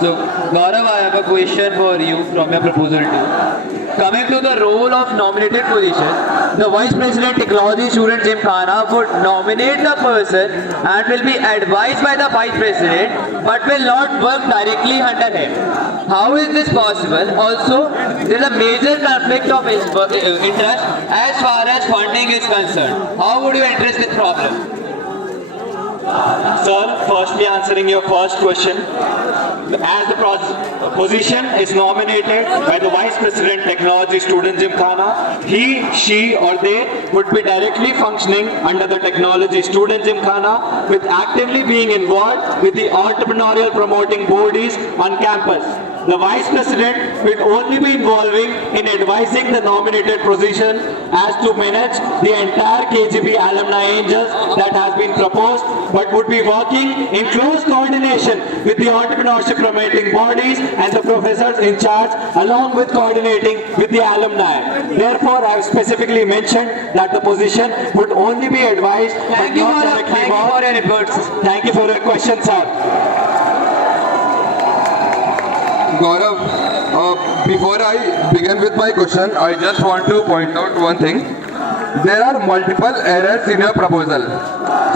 So, Gaurav, I have a question for you from your proposal 2. Coming to the role of nominated position, the Vice President Technology Student Gymkhana would nominate the person and will be advised by the Vice President but will not work directly under him. How is this possible? Also, there is a major conflict of interest as far as funding is concerned. How would you address this problem? Sir, firstly answering your first question, as the position is nominated by the Vice President Technology Student Gymkhana, he, she or they would be directly functioning under the Technology Student Gymkhana with actively being involved with the entrepreneurial promoting bodies on campus. The Vice President will only be involving in advising the nominated position as to manage the entire KGB alumni angels that has been proposed, but would be working in close coordination with the entrepreneurship promoting bodies and the professors in charge, along with coordinating with the alumni. Therefore, I have specifically mentioned that the position would only be advised. Thank you for your inputs. Thank you for your question, sir. Gaurav, before I begin with my question, I just want to point out one thing. There are multiple errors in your proposal.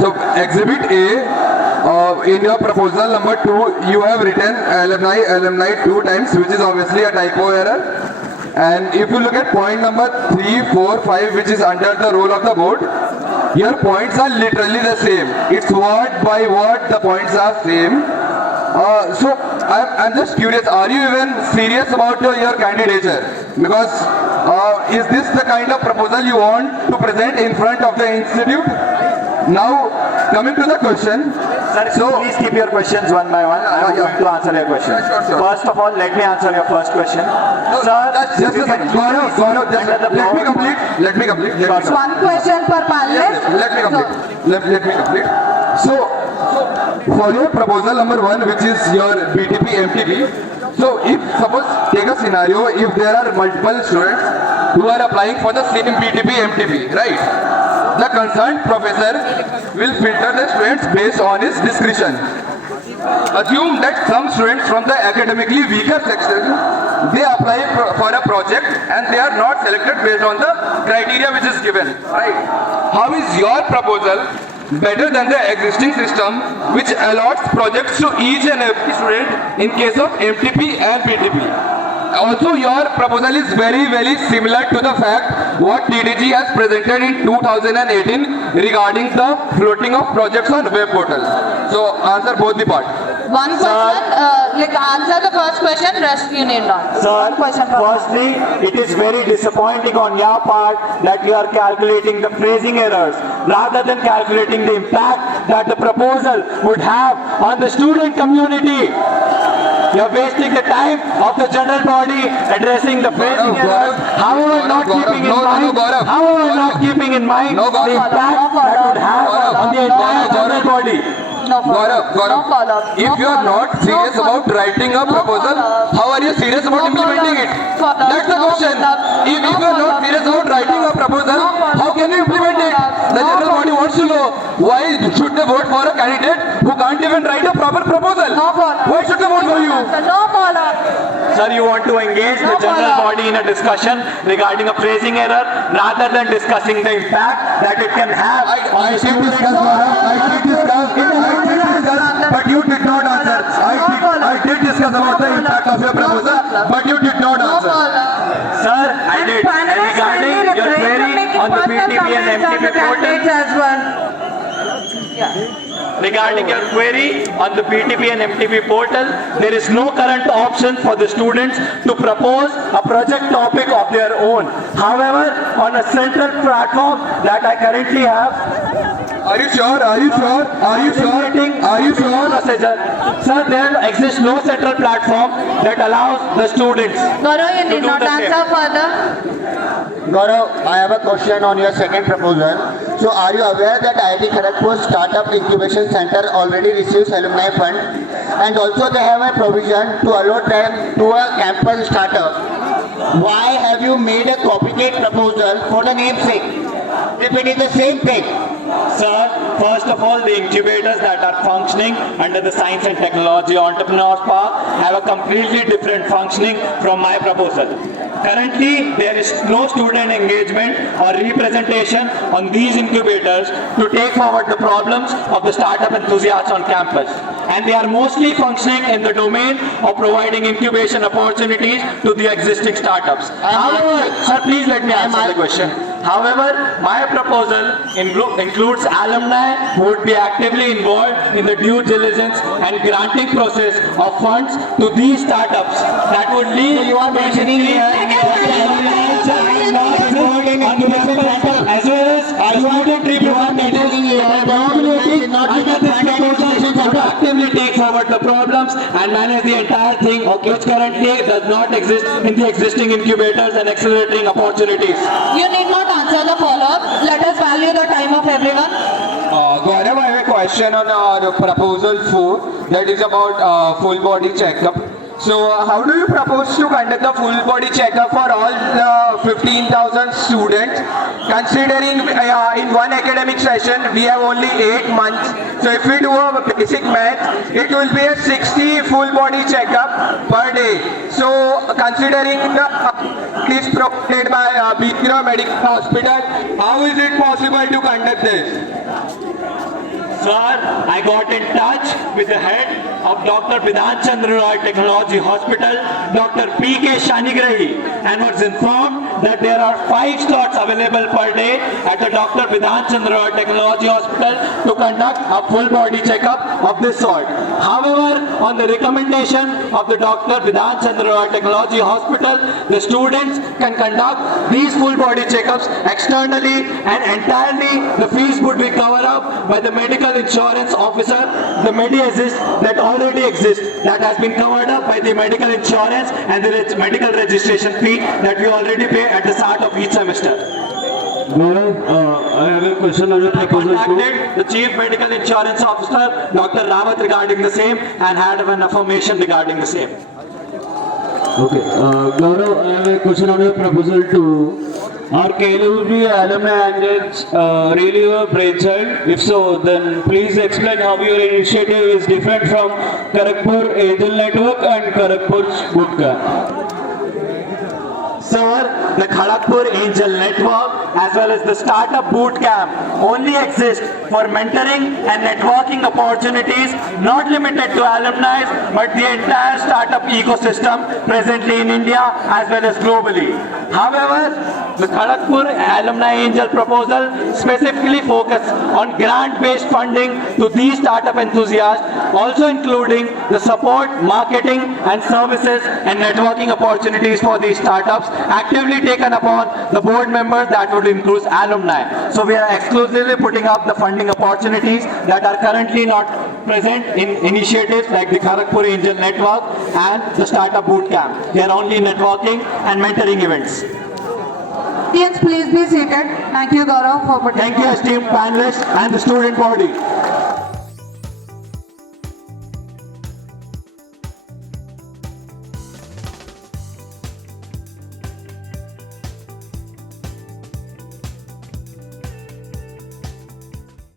So, Exhibit A, in your proposal number 2, you have written alumni 2 times, which is obviously a typo error. And if you look at point number 3, 4, 5, which is under the role of the board, your points are literally the same. It's word by word, the points are same. So I'm just curious, are you even serious about your candidature? Because is this the kind of proposal you want to present in front of the institute? Now, coming to the question. Sir, please keep your questions one by one. I am going to answer your question. Sure. First of all, let me answer your first question. Just a second. Gaurav, let me complete. One question per panelist. Let me complete. So, for your proposal number 1, which is your BTP MTP, so if suppose take a scenario, if there are multiple students who are applying for the same BTP MTP, right? The concerned professor will filter the students based on his discretion. Assume that some students from the academically weaker section, they apply for a project and they are not selected based on the criteria which is given, right? How is your proposal better than the existing system which allots projects to each and every student in case of MTP and BTP? Also, your proposal is very similar to the fact what TDG has presented in 2018 regarding the floating of projects on web portal. So, answer both the part. One question, answer the first question, rest you need not. Sir, One question per firstly, it is very disappointing on your part that you are calculating the phrasing errors rather than calculating the impact that the proposal would have on the student community. You are wasting the time of the general body addressing the phrasing errors, however not keeping in mind the impact that would have on the entire general body. No follow-up. Gaurav, No follow-up. if you are not serious about writing a proposal, how are you serious about implementing it? That's the question. If you are not serious about writing a proposal, how can you implement it? The general body wants to know why should they vote for a candidate who can't even write a proper proposal? No follow-up. Why should they vote for you? No follow-up. Sir, you want to engage the general body in a discussion regarding a phrasing error rather than discussing the impact that it can have on the students. But you did not answer. I did discuss about the impact of your proposal, but you did not answer. Sir, I did. And regarding your query on the BTP and MTP portal, as well. regarding your query on the BTP and MTP portal, there is no current option for the students to propose a project topic of their own. However, on a central platform that I currently have, Are you sure? sir, there exists no central platform that allows the students. Gaurav, you To need do not the same. answer further. Gaurav, I have a question on your second proposal. So, are you aware that IIT Kharagpur Startup Incubation Center already receives alumni fund, and also they have a provision to allot them to a campus startup? Why have you made a copycat proposal for the namesake if it is the same thing? Sir, first of all, the incubators that are functioning under the Science and Technology Entrepreneurs Park have a completely different functioning from my proposal. Currently, there is no student engagement or representation on these incubators to take forward the problems of the startup enthusiasts on campus. And they are mostly functioning in the domain of providing incubation opportunities to the existing startups. However, sir, please let me answer the question. However, my proposal includes alumni who would be actively involved in the due diligence and granting process of funds to these startups that would lead You are mentioning here as well as student representatives to actively take forward the problems and manage the entire thing, which currently does not exist in the existing incubators and accelerating opportunities. You need not answer the follow-up. Let us value the time of everyone. Gaurav, I have a question on the proposal 4 that is about full body checkup. So how do you propose to conduct the full body checkup for all the 15,000 students? Considering in one academic session we have only 8 months. So if we do a basic math, it will be a 60 full body checkup per day. So considering the is provided by Bikram Medical Hospital, how is it possible to conduct this? Sir, I got in touch with the head of Dr. Vidhan Chandra Roy Technology Hospital, Dr. P.K. Shanigrahi, and was informed that there are 5 slots available per day at the Dr. Vidhan Chandra Roy Technology Hospital to conduct a full body checkup of this sort. However, on the recommendation of the Dr. Vidhan Chandra Roy Technology Hospital, the students can conduct these full body checkups externally and entirely the fees would be covered up by the medical insurance officer, the Medi-Assist that already exists, that has been covered up by the medical insurance and the medical registration fee that we already pay at the start of each semester. I have a question on your I contacted the Chief Medical Insurance Officer, Dr. Rawat, regarding the same and had an affirmation regarding the same. Okay, Gaurav, I have a question on your proposal 2. Are KLUB alumni angels really a brainchild? If so, then please explain how your initiative is different from Kharagpur Angel Network and Kharagpur Bootcamp. Sir, the Kharagpur Angel Network as well as the Startup Bootcamp only exist for mentoring and networking opportunities not limited to alumni but the entire startup ecosystem presently in India as well as globally. However, the Kharagpur Alumni Angel proposal specifically focuses on grant-based funding to these startup enthusiasts, also including the support, marketing and services and networking opportunities for these startups actively taken upon the board members that would include alumni. So we are exclusively putting up the funding opportunities that are currently not present in initiatives like the Kharagpur Angel Network and the Startup Bootcamp. They are only networking and mentoring events. Audience, please be seated. Thank you, Gaurav, for Thank you, esteemed panelists and the student body.